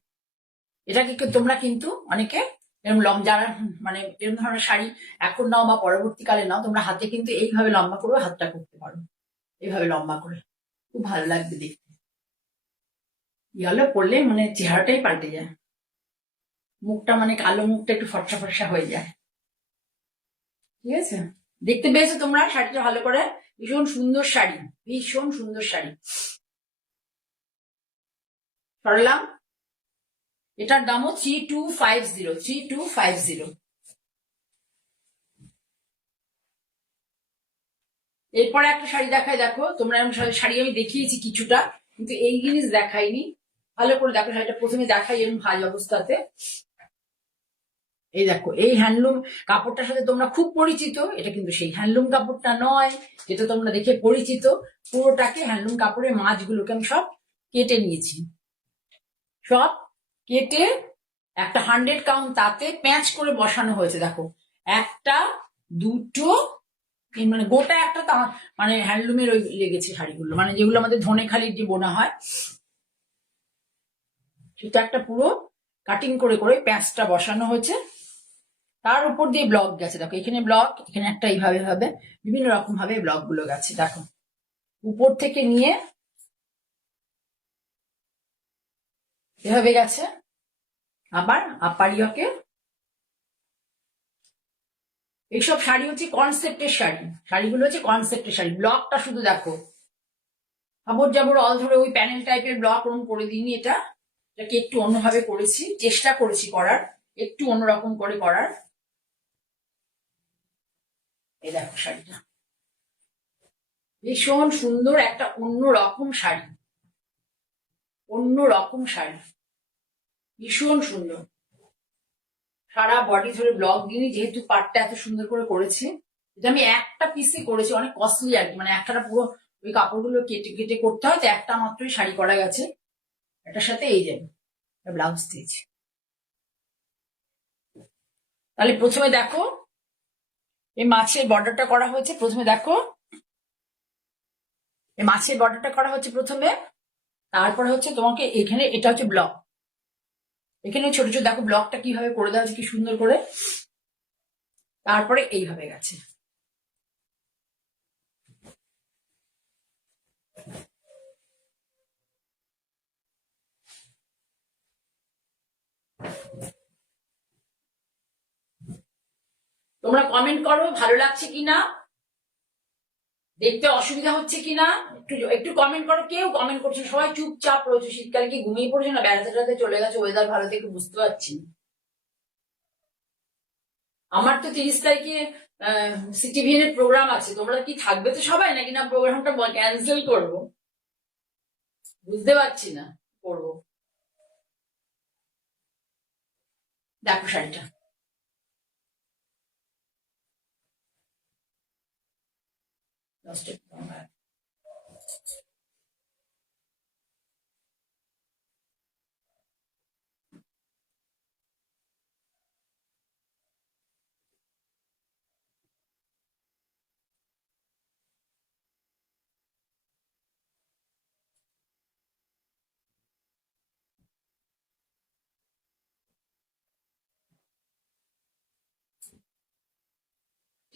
এটাকে তোমরা কিন্তু অনেকে এরকম যারা মানে এরকম ধরনের শাড়ি এখন নাও বা পরবর্তীকালে নাও, তোমরা হাতে কিন্তু এইভাবে লম্বা করে হাতটা করতে পারো, এইভাবে লম্বা করে, খুব ভালো লাগবে দেখতে। ইয়েলো পরলে মানে চেহারাটাই পাল্টে যায়, মুখটা মানে কালো মুখটা একটু ফর্সা ফর্সা হয়ে যায়। ঠিক আছে, দেখতে পেয়েছো তোমরা শাড়িটা ভালো করে, ভীষণ সুন্দর শাড়ি, ভীষণ সুন্দর শাড়ি। সরলাম, এটার দামও 3250, 3250। এরপরে একটা শাড়ি দেখায়, দেখো তোমরা শাড়ি আমি দেখিয়েছি কিছুটা, কিন্তু এই জিনিস দেখাইনি, ভালো করে দেখো শাড়িটা, প্রথমে দেখাই এরকম ভাজ অবস্থাতে। এই দেখো, এই হ্যান্ডলুম কাপড়টার সাথে তোমরা খুব পরিচিত, এটা কিন্তু সেই হ্যান্ডলুম কাপড়টা নয় যেটা তোমরা দেখে পরিচিত, পুরোটাকে হ্যান্ডলুম কাপড়ের মাছগুলোকে আমি সব কেটে নিয়েছি, সব কেটে একটা 100 কাউন্ট তাতে প্যাঁচ করে বসানো হয়েছে। দেখো একটা, দুটো, মানে গোটা একটা মানে হ্যান্ডলুমের ওই লেগেছে শাড়িগুলো, মানে যেগুলো আমাদের ধনেখালির যে বোনা হয়, সেটা একটা পুরো কাটিং করে করে প্যাঁচটা বসানো হয়েছে, তার উপর দিয়ে ব্লক গেছে। দেখো এখানে ব্লক, এখানে একটা এইভাবে ভাবে বিভিন্ন রকম ভাবে ব্লক গুলো গেছে, দেখো উপর থেকে নিয়ে এভাবে গেছে, আবার আপার ইয়কে। এইসব শাড়ি হচ্ছে কনসেপ্টের শাড়ি, শাড়িগুলো হচ্ছে কনসেপ্টের শাড়ি, ব্লকটা শুধু দেখো, আবর জাবর অল ধরে ওই প্যানেল টাইপের ব্লক ওরকম করে দিইনি, এটাকে একটু অন্যভাবে করেছি, চেষ্টা করেছি করার, একটু অন্যরকম করে করার। এই দেখো শাড়িটা ভীষণ সুন্দর, একটা অন্যরকম শাড়ি, অন্যরকম শাড়ি, ভীষণ সুন্দর। সারা বডি ধরে ব্লক দিইনি, যেহেতু পাটটা এত সুন্দর করে করেছে। এটা আমি একটা পিসে করেছি, অনেক কস্টলি আর কি, মানে একটা পুরো ওই কাপড়গুলো কেটে কেটে করতে হয়, তো একটা মাত্রই শাড়ি করা গেছে। এটার সাথে এই যে ব্লাউজ দিয়েছি। তাহলে প্রথমে দেখো এই মাছের বর্ডারটা করা হয়েছে, প্রথমে দেখো এই মাছের বর্ডারটা করা হচ্ছে প্রথমে, তারপরে হচ্ছে তোমাকে এখানে এটা হচ্ছে ব্লক, এখানে ছোট ছোট দেখো ব্লকটা কিভাবে করে দেওয়া হচ্ছে, কি সুন্দর করে, তারপরে এইভাবে গেছে। তোমরা কমেন্ট করো ভালো লাগছে কিনা, দেখতে অসুবিধা হচ্ছে কিনা, একটু একটু কমেন্ট করো। কেউ কমেন্ট করছে, সবাই চুপচাপ রয়েছে। শীতকালে কি ঘুমিয়ে পড়ছে না বেড়াতে টেড়াতে চলে গেছে, ওয়েদার ভালো দেখে বুঝতে পারছি না। আমার তো 30 তারিখে সিটিভিএন এর প্রোগ্রাম আছে, তোমরা কি থাকবে তো সবাই, নাকি না প্রোগ্রামটা ক্যান্সেল করবো, বুঝতে পারছি না করবো। দেখো শাড়িটা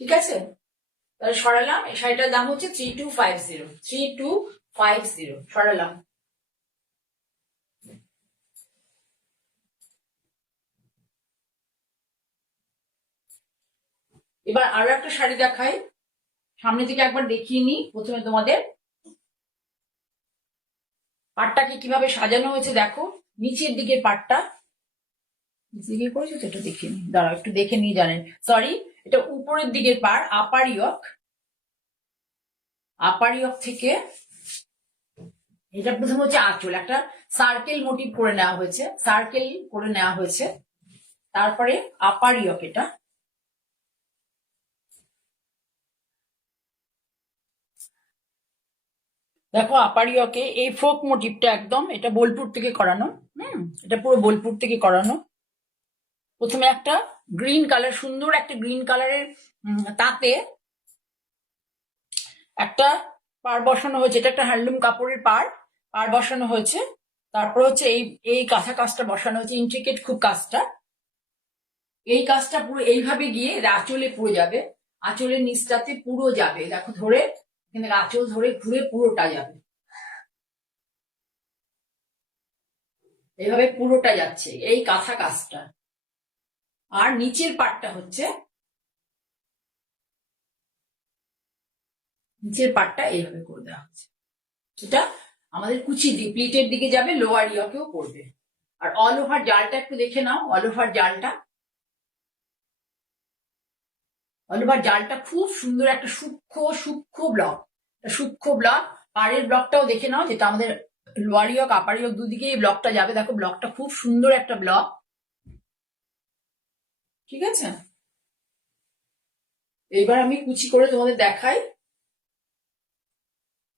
ঠিক আছে। তাহলে সরালাম, এই শাড়িটার দাম হচ্ছে 3250, 3250 সরালাম। এবার আরো একটা শাড়ি দেখাই, সামনে থেকে একবার দেখিয়ে নি। প্রথমে তোমাদের পাটটাকে কিভাবে সাজানো হয়েছে দেখো, নিচের দিকের পাটটা দিকে করেছো তো, এটা দেখিয়ে নি, দাঁড়াও একটু দেখে নি জানেন, সরি, এটা উপরের দিকের পার, আপার ইয়ক, আপার ইয়ক থেকে এটা প্রথম হচ্ছে আঁচল, একটা সার্কেল মোটিভ করে নেওয়া হয়েছে, সার্কেল করে নেওয়া হয়েছে, তারপরে আপার ইয়ক, এটা দেখো আপার ইয়কে এই ফোক মোটিভটা একদম, এটা বোলপুর থেকে করানো, এটা পুরো বোলপুর থেকে করানো। প্রথমে একটা গ্রিন কালার, সুন্দর একটা গ্রিন কালারের তাতে একটা পার বসানো হয়েছে, এটা একটা হ্যান্ডলুম কাপড়ের পার, পার বসানো হয়েছে। তারপর হচ্ছে এই এই কাঁথা কাজটা বসানো হয়েছে, ইন্ট্রিকেট খুব কাজটা। এই কাজটা পুরো এইভাবে গিয়ে আঁচলে পুরো যাবে, আঁচলের নিচটাতে পুরো যাবে, দেখো ধরে এখানে আঁচল ধরে ঘুরে পুরোটা যাবে, এইভাবে পুরোটা যাচ্ছে এই কাঁথা কাজটা। আর নিচের পাটটা হচ্ছে, নিচের পাটটা এইভাবে করে দেওয়া হচ্ছে, এটা আমাদের কুচি প্লিটের দিকে যাবে, লোয়ার ইয়কেও পড়বে। আর অল ওভার জালটা একটু দেখে নাও, অল ওভার জালটা, অল ওভার জালটা খুব সুন্দর, একটা সূক্ষ্ম সূক্ষ্ম ব্লক, সূক্ষ্ম ব্লক। পাড়ের ব্লকটাও দেখে নাও, যেটা আমাদের লোয়ার ইয়ক আপার ইয়ক দুদিকে এই ব্লকটা যাবে, দেখো ব্লকটা খুব সুন্দর একটা ব্লক, ঠিক আছে। এবার আমি কুচি করে তোমাদের দেখাই,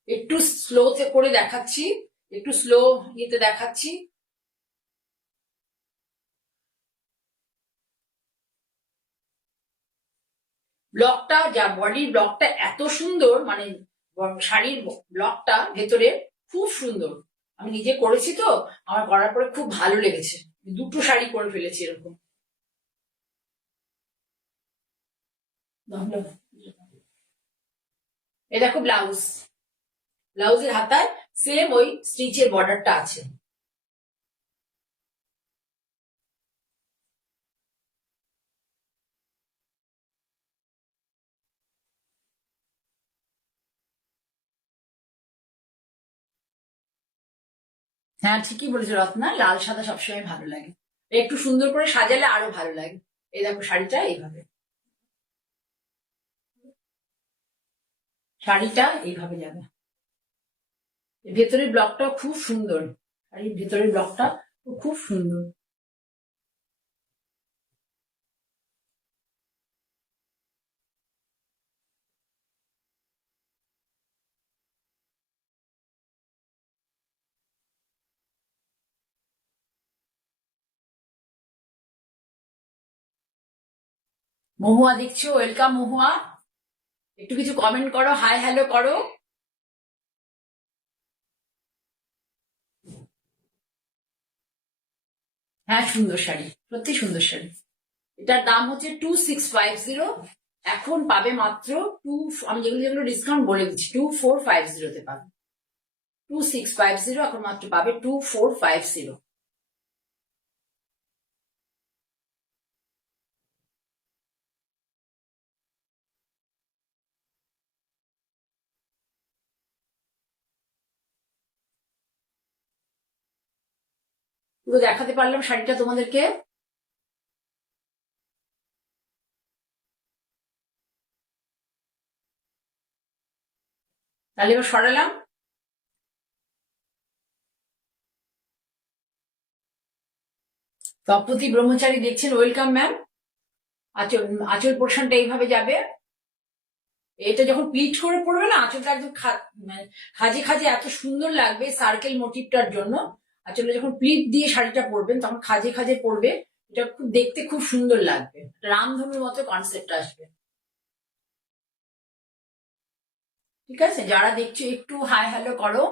একটু স্লো করে দেখাচ্ছি, একটু স্লো ইয়েতে দেখাচ্ছি। ব্লকটা যা বডির ব্লকটা এত সুন্দর, মানে শাড়ির ব্লকটা ভেতরে খুব সুন্দর। আমি নিজে করেছি তো, আমার করার পরে খুব ভালো লেগেছে, দুটো শাড়ি করে ফেলেছি এরকম। এ দেখো ব্লাউজ, ব্লাউজের হাতায় সেম ওই স্টিচের বর্ডারটা আছে। হ্যাঁ, ঠিকই বলেছো রত্না, লাল সাদা সবসময় ভালো লাগে, একটু সুন্দর করে সাজালে আরো ভালো লাগে। এই দেখো শাড়িটা এইভাবে, শাড়িটা এইভাবে যাবে। ভেতরের ব্লকটা খুব সুন্দর, শাড়ির ভেতরের ব্লকটা খুব সুন্দর। মহুয়া দেখছো, ওয়েলকাম মহুয়া, একটু কিছু কমেন্ট করো, হাই হ্যালো করো। হ্যাঁ, সুন্দর শাড়ি, সত্যি সুন্দর শাড়ি। এটার দাম হচ্ছে 2650। এখন পাবে মাত্র টু, আমি যেগুলো যেগুলো ডিসকাউন্ট বলে দিচ্ছি, 2450 পাবে। 2650 এখন মাত্র পাবে 2450। পুরো দেখাতে পারলাম শাড়িটা তোমাদেরকে। তাহলে এবার সরালাম। তপতি ব্রহ্মচারী দেখছেন, ওয়েলকাম ম্যাম। আঁচল, আঁচল পোর্শনটা এইভাবে যাবে। এটা যখন প্লিট করে পড়বে না, আঁচলটা একদম মানে খাজে খাজে এত সুন্দর লাগবে সার্কেল মোটিভটার জন্য। আঁচলে যখন প্লিট দিয়ে শাড়িটা পরবেন তখন খাজে খাজে পড়বে, এটা খুব দেখতে খুব সুন্দর লাগবে, রামধনুর মতো কনসেপ্ট আসবে। ঠিক আছে, যারা দেখছো একটু হাই হ্যালো করো।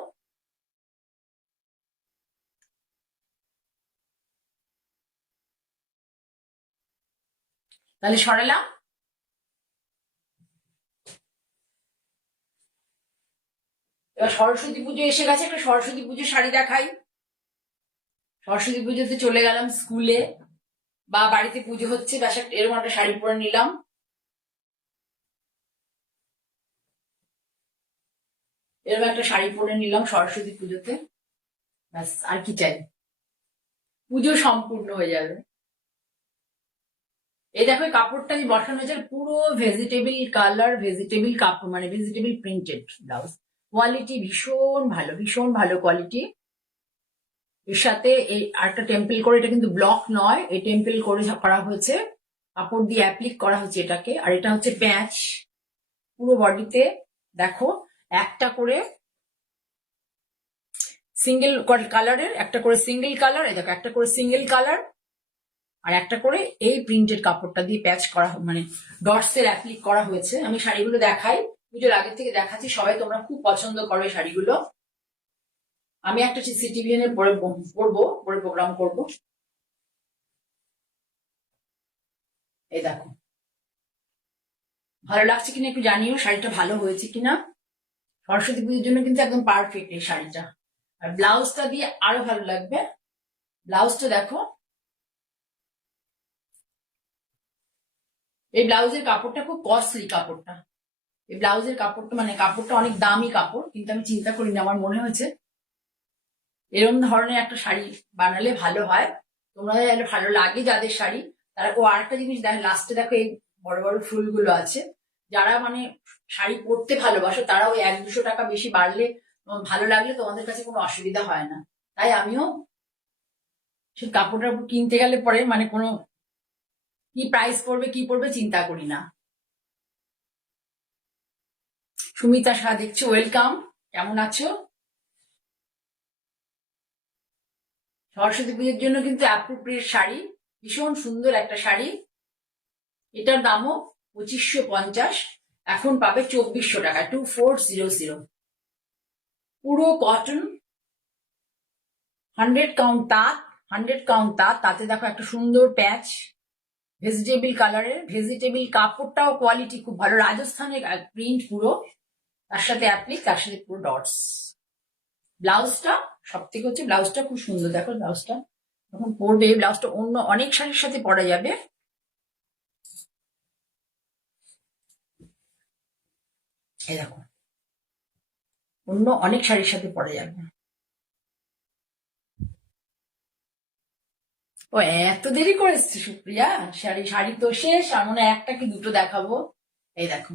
তাহলে সরালাম। এবার সরস্বতী পুজো এসে গেছে, একটা সরস্বতী পুজোর শাড়ি দেখাই। সরস্বতী পুজোতে চলে গেলাম স্কুলে বা বাড়িতে পুজো হচ্ছে, ব্যাস এরকম একটা শাড়ি পরে নিলাম। এরকম একটা শাড়ি পরে নিলাম সরস্বতী পুজোতে, ব্যাস আর কি চাই, পুজো সম্পূর্ণ হয়ে যাবে। এই দেখো কাপড়টা যে বসানো হয়েছে পুরো ভেজিটেবল কালার, ভেজিটেবল কাপড়, মানে ভেজিটেবল প্রিন্টেড ব্লাউজ। কোয়ালিটি ভীষণ ভালো, ভীষণ ভালো কোয়ালিটি। এর সাথে এই আরেকটা টেম্পল করে, এটা কিন্তু ব্লক নয়, এই টেম্পল করে করা হয়েছে, কাপড় দিয়ে অ্যাপ্লিক করা হচ্ছে এটাকে। আর এটা হচ্ছে প্যাচ পুরো বডিতে। দেখো একটা করে সিঙ্গেল কালারের, একটা করে সিঙ্গেল কালার, এই দেখো একটা করে সিঙ্গেল কালার, আর একটা করে এই প্রিন্টেড কাপড়টা দিয়ে প্যাচ করা, মানে ডটস এর অ্যাপ্লিক করা হয়েছে। আমি শাড়িগুলো দেখাই, পুজোর আগের থেকে দেখাচ্ছি, সবাই তোমরা খুব পছন্দ করো এই শাড়িগুলো। আমি একটা সিটিভিএন এর পরে পরবো, পরে প্রোগ্রাম করব। এই দেখো, ভালো লাগছে কিনা একটু জানিও, শাড়িটা ভালো হয়েছে কিনা। সরস্বতী পুজোর জন্য কিন্তু একদম পারফেক্ট এই শাড়িটা। আর ব্লাউজটা দিয়ে আরো ভালো লাগবে। ব্লাউজটা দেখো, এই ব্লাউজের কাপড়টা খুব কস্টলি কাপড়টা। এই ব্লাউজের কাপড়টা, মানে কাপড়টা অনেক দামি কাপড়, কিন্তু আমি চিন্তা করিনি, আমার মনে হয়েছে এরকম ধরনের একটা শাড়ি বানালে ভালো হয়। তোমরা ভালো লাগে যাদের শাড়ি, তারা। ও আরেকটা জিনিস দেখো, লাস্টে দেখো এই বড় বড় ফুলগুলো আছে। যারা মানে শাড়ি পরতে ভালোবাসো তারা ওই 100-200 টাকা বেশি বাড়লে, ভালো লাগলে তোমাদের কাছে কোনো অসুবিধা হয় না। তাই আমিও সেই কাপড়টা কিনতে গেলে পরে মানে কোনো কি প্রাইস পড়বে কি পড়বে চিন্তা করি না। সুমিতা শাহ দেখছো, ওয়েলকাম, কেমন আছো? সরস্বতী পুজোর জন্য কিন্তু অ্যাপ্রোপ্রিয়েট শাড়ি, ভীষণ সুন্দর একটা শাড়ি। এটার দামও 2550, এখন পাবে 2400 টাকা, 2400। পুরো কটন, 100 কাউন্ট তাঁত, 100 কাউন্ট তাঁত, তাতে দেখো একটা সুন্দর প্যাচ, ভেজিটেবল কালারের, ভেজিটেবল কাপড়টাও কোয়ালিটি খুব ভালো, রাজস্থানের প্রিন্ট পুরো, তার সাথে অ্যাপ্লিক, তার সাথে পুরো ডটস। ব্লাউজটা সব থেকে হচ্ছে, ব্লাউজটা খুব সুন্দর, দেখো ব্লাউজটা যখন পরবে, ব্লাউজটা অন্য অনেক শাড়ির সাথে পরা যাবে। এই দেখো, অন্য অনেক শাড়ির সাথে পরা যাবে। ও এত দেরি করে এসছে সুপ্রিয়া, শাড়ি শাড়ি তো শেষ, আর মনে হয় একটা কি দুটো দেখাবো। এই দেখো,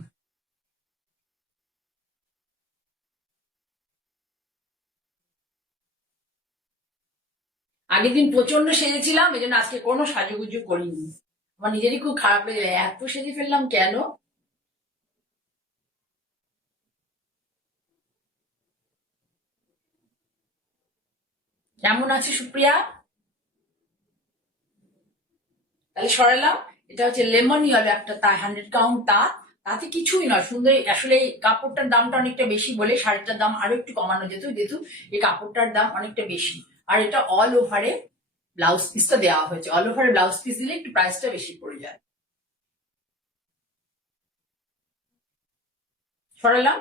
আগের দিন প্রচন্ড সেজেছিলাম, এই জন্য আজকে কোনো সাজুগুজু করিনি। আমার নিজেরই খুব খারাপ লেগে যায়, এত সেজে ফেললাম কেন। কেমন আছে সুপ্রিয়া? তাহলে সরালাম। এটা হচ্ছে লেমন ইয়েলো একটা তা 100 কাউন্ট তাতে কিছুই নয়, সুন্দর। আসলে এই কাপড়টার দামটা অনেকটা বেশি বলে শাড়িটার দাম আরো একটু কমানো যেত, যেহেতু এই কাপড়টার দাম অনেকটা বেশি। আর এটা অল ওভারে ব্লাউজ পিসটা দেওয়া হয়েছে, অল ওভারে ব্লাউজ পিস দিলে একটু প্রাইসটা বেশি পড়ে যায়। সরালাম।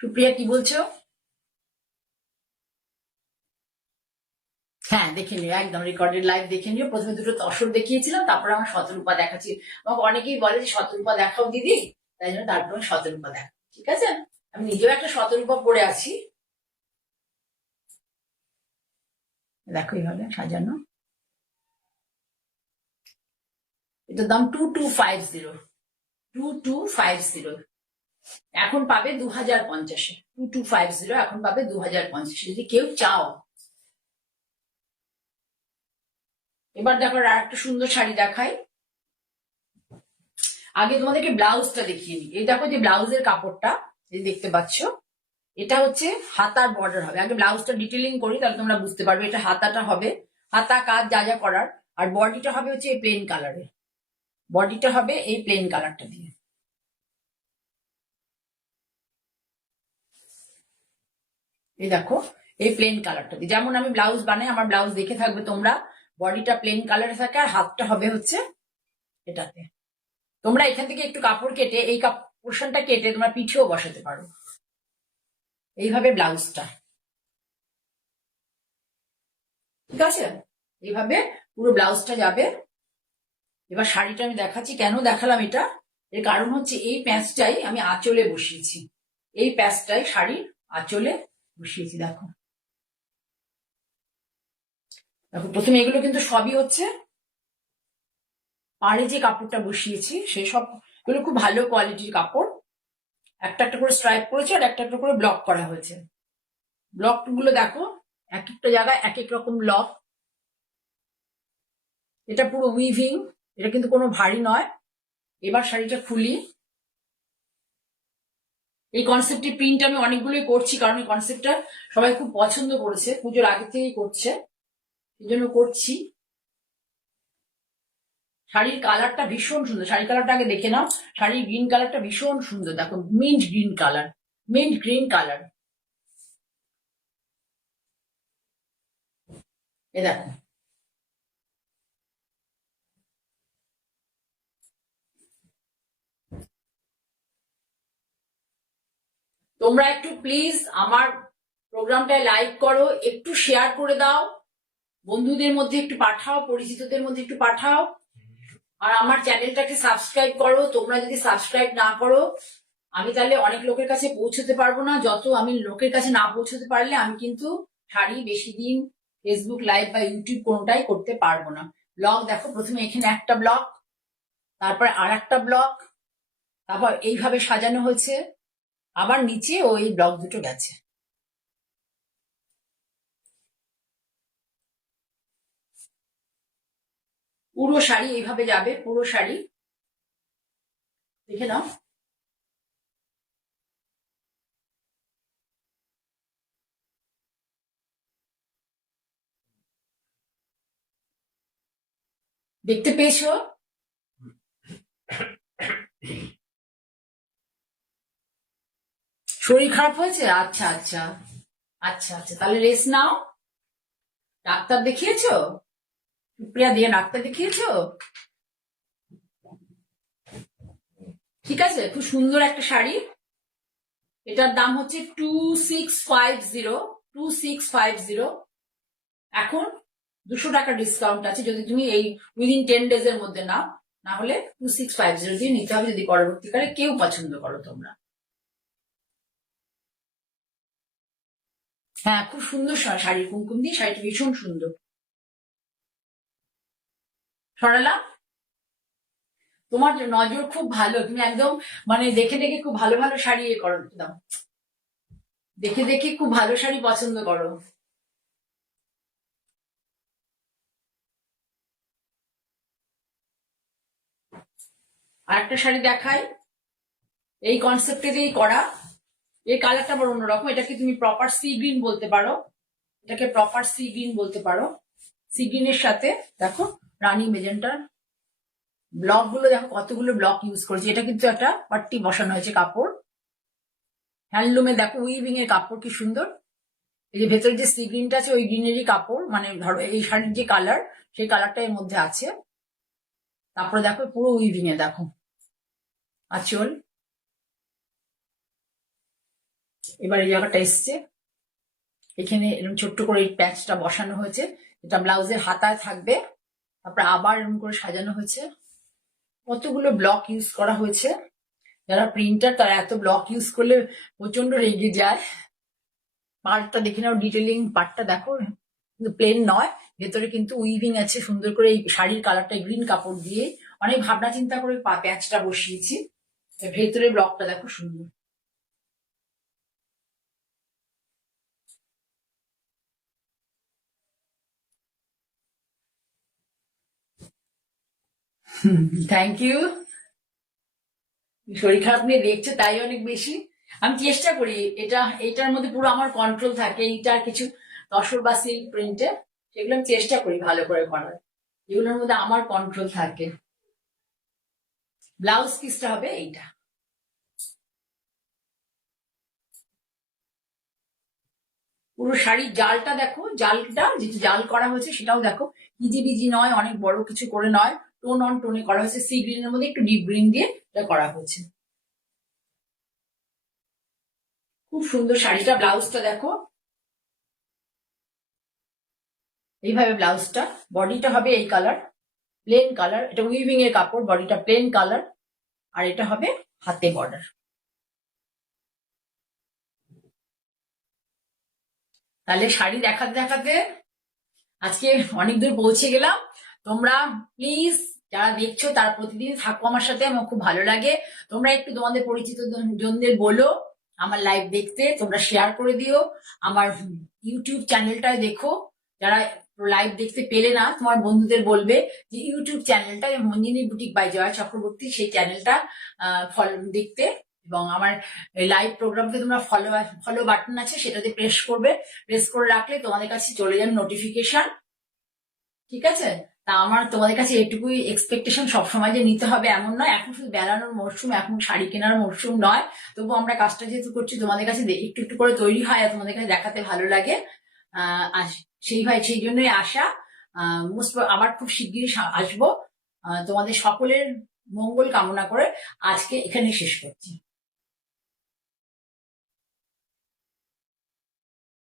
সুপ্রিয়া কি বলছো? হ্যাঁ দেখে নিও, একদম রেকর্ডেড লাইভ দেখে নিও। প্রথমে দুটো তসর দেখিয়েছিলাম, তারপরে আমার শতরূপা দেখাচ্ছি। আমাকে অনেকেই বলে যে শতরূপা দেখাও দিদি, তাই জন্য তারপরে শতরূপা দেখা, ঠিক আছে। আমি নিজেও একটা শতরূপা পরে আছি, দেখো এইভাবে সাজানো। এটার দাম 2250, 2250। এখন পাবে 2050-এ, 2250 এখন পাবে 2050, যদি কেউ চাও। এবার দেখো আর একটা সুন্দর শাড়ি দেখাই। আগে তোমাদেরকে ব্লাউজটা দেখিয়ে নিই। এই দেখো যে ব্লাউজের কাপড়টা, এই দেখতে পাচ্ছ, এটা হচ্ছে হাতার বর্ডার হবে। আগে ব্লাউজটা ডিটেলিং করি, তাহলে তোমরা বুঝতে পারবে। এটা হাতাটা হবে, হাতা কাজ যা যা করার। আর বডিটা হবে হচ্ছে এই প্লেন কালারের, বডিটা হবে এই প্লেন কালারটা দিয়ে। এই দেখো, এই প্লেন কালারটা দিয়ে যেমন আমি ব্লাউজ বানাই, আমার ব্লাউজ দেখে থাকবে তোমরা। বডিটা প্লেন কালারে থাকে, আর হাতটা হবে হচ্ছে এটাতে। তোমরা এখান থেকে একটু কাপড় কেটে এই পোর্শনটা কেটে তোমরা পিঠেও বসাতে পারো। এইভাবে ব্লাউজটা, ঠিক আছে, এইভাবে পুরো ব্লাউজটা যাবে। এবার শাড়িটা আমি দেখাচ্ছি, কেন দেখালাম এটা, এর কারণ হচ্ছে এই প্যাঁচটাই আমি আঁচলে বসিয়েছি, এই প্যাঁচটাই শাড়ির আঁচলে বসিয়েছি। দেখো দেখো, প্রথমে এগুলো কিন্তু সবই হচ্ছে পাড়ে যে কাপড়টা বসিয়েছি সেই সব গুলো খুব ভালো কোয়ালিটির কাপড়। একটা একটা করে স্ট্রাইপ করেছে, আর একটা একটা করে ব্লক করা হয়েছে। ব্লক গুলো দেখো, এক একটা জায়গায় এক এক রকম ব্লক। এটা পুরো উইভিং, এটা কিন্তু কোনো ভারী নয়। এবার শাড়িটা খুলি। এই কনসেপ্টে প্রিন্ট আমি অনেকগুলোই করছি, কারণ এই কনসেপ্টটা সবাই খুব পছন্দ করেছে, পুজোর আগে থেকেই করছে, এই জন্য করছি। শাড়ির কালারটা ভীষণ সুন্দর, শাড়ির কালারটা আগে দেখে নাও। শাড়ির গ্রিন কালারটা ভীষণ সুন্দর, দেখো mint green colour, mint green colour. এ দেখো, তোমরা একটু প্লিজ আমার প্রোগ্রামটায় লাইক করো, একটু শেয়ার করে দাও, বন্ধুদের মধ্যে একটু পাঠাও, পরিচিতদের মধ্যে একটু পাঠাও। আর আমার চ্যানেলটাকে সাবস্ক্রাইব করো। তোমরা যদি সাবস্ক্রাইব না করো, আমি তাহলে অনেক লোকের কাছে পৌঁছতে পারবো না। যত আমি লোকের কাছে না পৌঁছতে পারলে আমি কিন্তু শাড়ি বেশি দিন ফেসবুক লাইভ বা ইউটিউব কোনটাই করতে পারবো না। ব্লগ দেখো, প্রথমে এখানে একটা ব্লগ, তারপরে আর একটা ব্লগ, তারপর এইভাবে সাজানো হয়েছে, আবার নিচে ওই ব্লগ দুটো গেছে। পুরো শাড়ি এইভাবে যাবে, পুরো শাড়ি দেখে নাও। দেখতে পেয়েছো? শরীর খারাপ হয়েছে? আচ্ছা আচ্ছা, আচ্ছা আচ্ছা, তাহলে রেস্ট নাও। ডাক্তার দেখিয়েছো? সুপ্রিয়া দিয়ে ডাক্তার দেখিয়েছো? ঠিক আছে, খুব সুন্দর একটা শাড়ি। এটার দাম হচ্ছে 2650, 2650। এখন 200 টাকা ডিসকাউন্ট আছে যদি তুমি এই উইদিন 10 ডেজ এর মধ্যে নাও, না হলে 2650 দিয়ে নিতে হবে, যদি পরবর্তীকালে কেউ পছন্দ করো তোমরা। হ্যাঁ, খুব সুন্দর শাড়ি, কুমকুম দিয়ে শাড়িটা ভীষণ সুন্দর। সরালাম। তোমার নজর খুব ভালো, তুমি একদম মানে দেখে দেখে খুব ভালো ভালো শাড়ি ইয়ে করো, দাও, দেখে দেখে খুব ভালো শাড়ি পছন্দ করো। আর একটা শাড়ি দেখাই, এই কনসেপ্টে দিয়েই করা। এই কালারটা আবার অন্যরকম, এটাকে তুমি প্রপার সি গ্রিন বলতে পারো, এটাকে প্রপার সি গ্রিন বলতে পারো। সি গ্রিনের সাথে দেখো রানী মেজেন্টার ব্লক গুলো, দেখো কতগুলো ব্লক ইউজ করেছে। এটা কিন্তু একটা পাট্টি বসানো হয়েছে কাপড়, হ্যান্ডলুমে দেখো উইভিং এর কাপড় কি সুন্দর। এই যে ভেতরে যে সি গ্রিনটা আছে ওই গ্রিনেরই কাপড়, মানে ধরো এই শাড়ির যে কালার সেই কালারটা এর মধ্যে আছে। তারপরে দেখো পুরো উইভিং এ দেখো আঁচল। এবার এই জায়গাটা এসছে, এখানে এরকম ছোট্ট করে এই প্যাচটা বসানো হয়েছে, এটা ব্লাউজের হাতায় থাকবে। তারপরে আবার এরকম করে সাজানো হয়েছে, কতগুলো ব্লক ইউজ করা হয়েছে। যারা প্রিন্টার তারা এত ব্লক ইউজ করলে প্রচন্ড রেগে যায়। পার্টটা দেখে নাও, ডিটেলিং পার্টটা দেখো, কিন্তু প্লেন নয়, ভেতরে কিন্তু উইভিং আছে সুন্দর করে। এই শাড়ির কালারটা গ্রিন কাপড় দিয়ে অনেক ভাবনা চিন্তা করে প্যাচটা বসিয়েছি। ভেতরে ব্লকটা দেখো সুন্দর। Thank you. শরীর খারাপ নিয়ে দেখছে তাই অনেক বেশি। আমি চেষ্টা করি, এটার মধ্যে পুরো আমার কন্ট্রোল থাকে, এইটার কিছু তসর বা সিল্ক প্রিন্টে, সেগুলো আমি চেষ্টা করি ভালো করে করার, এগুলোর মধ্যে আমার কন্ট্রোল থাকে। ব্লাউজ পিসটা হবে এইটা। পুরো শাড়ির জালটা দেখো, জালটা যেটা জাল করা হয়েছে সেটাও দেখো, ইজি বিজি নয়, অনেক বড় কিছু করে নয়, টোন অন টোনে করা হয়েছে। সি গ্রিনের মধ্যে একটু ডিপ গ্রিন দিয়ে এটা করা হয়েছে, খুব সুন্দর শাড়িটা। ব্লাউজটা দেখো এইভাবে, ব্লাউজটা বডিটা হবে এই কালার, প্লেন কালার, এটা উইভিং এর কাপড়, বডিটা প্লেন কালার, আর এটা হবে হাতে বর্ডার। তাহলে শাড়ি দেখাতে দেখাতে আজকে অনেক দূর পৌঁছে গেলাম। তোমরা প্লিজ যারা দেখছো তারা প্রতিদিন থাকো আমার সাথে, আমার খুব ভালো লাগে। তোমরা একটু তোমাদের পরিচিত জনদের বলো আমার লাইভ দেখতে, তোমরা শেয়ার করে দিও। আমার ইউটিউব চ্যানেলটায় দেখো, যারা লাইভ দেখতে পেলে না তোমার বন্ধুদের বলবে যে ইউটিউব চ্যানেলটা মঞ্জিনী বুটিক বাই জয়া চক্রবর্তী, সেই চ্যানেলটা দেখতে। এবং আমার লাইভ প্রোগ্রামকে তোমরা ফলো বাটন আছে সেটাতে প্রেস করবে, প্রেস করে রাখলে তোমাদের কাছে চলে যাবে নোটিফিকেশন, ঠিক আছে? তা আমার তোমাদের কাছে এটুকুই এক্সপেকটেশন, সবসময় যে নিতে হবে এমন নয়, এখন শুধু বেড়ানোর মরশুম, এখন শাড়ি কেনার মরশুম নয়। তবু আমরা কাজটা যেহেতু করছি তোমাদের কাছে একটু একটু করে তৈরি হয় আর তোমাদের কাছে দেখাতে ভালো লাগে, সেই জন্যই আসা। আবার খুব শিগগিরই আসবো। তোমাদের সকলের মঙ্গল কামনা করে আজকে এখানে শেষ করছি।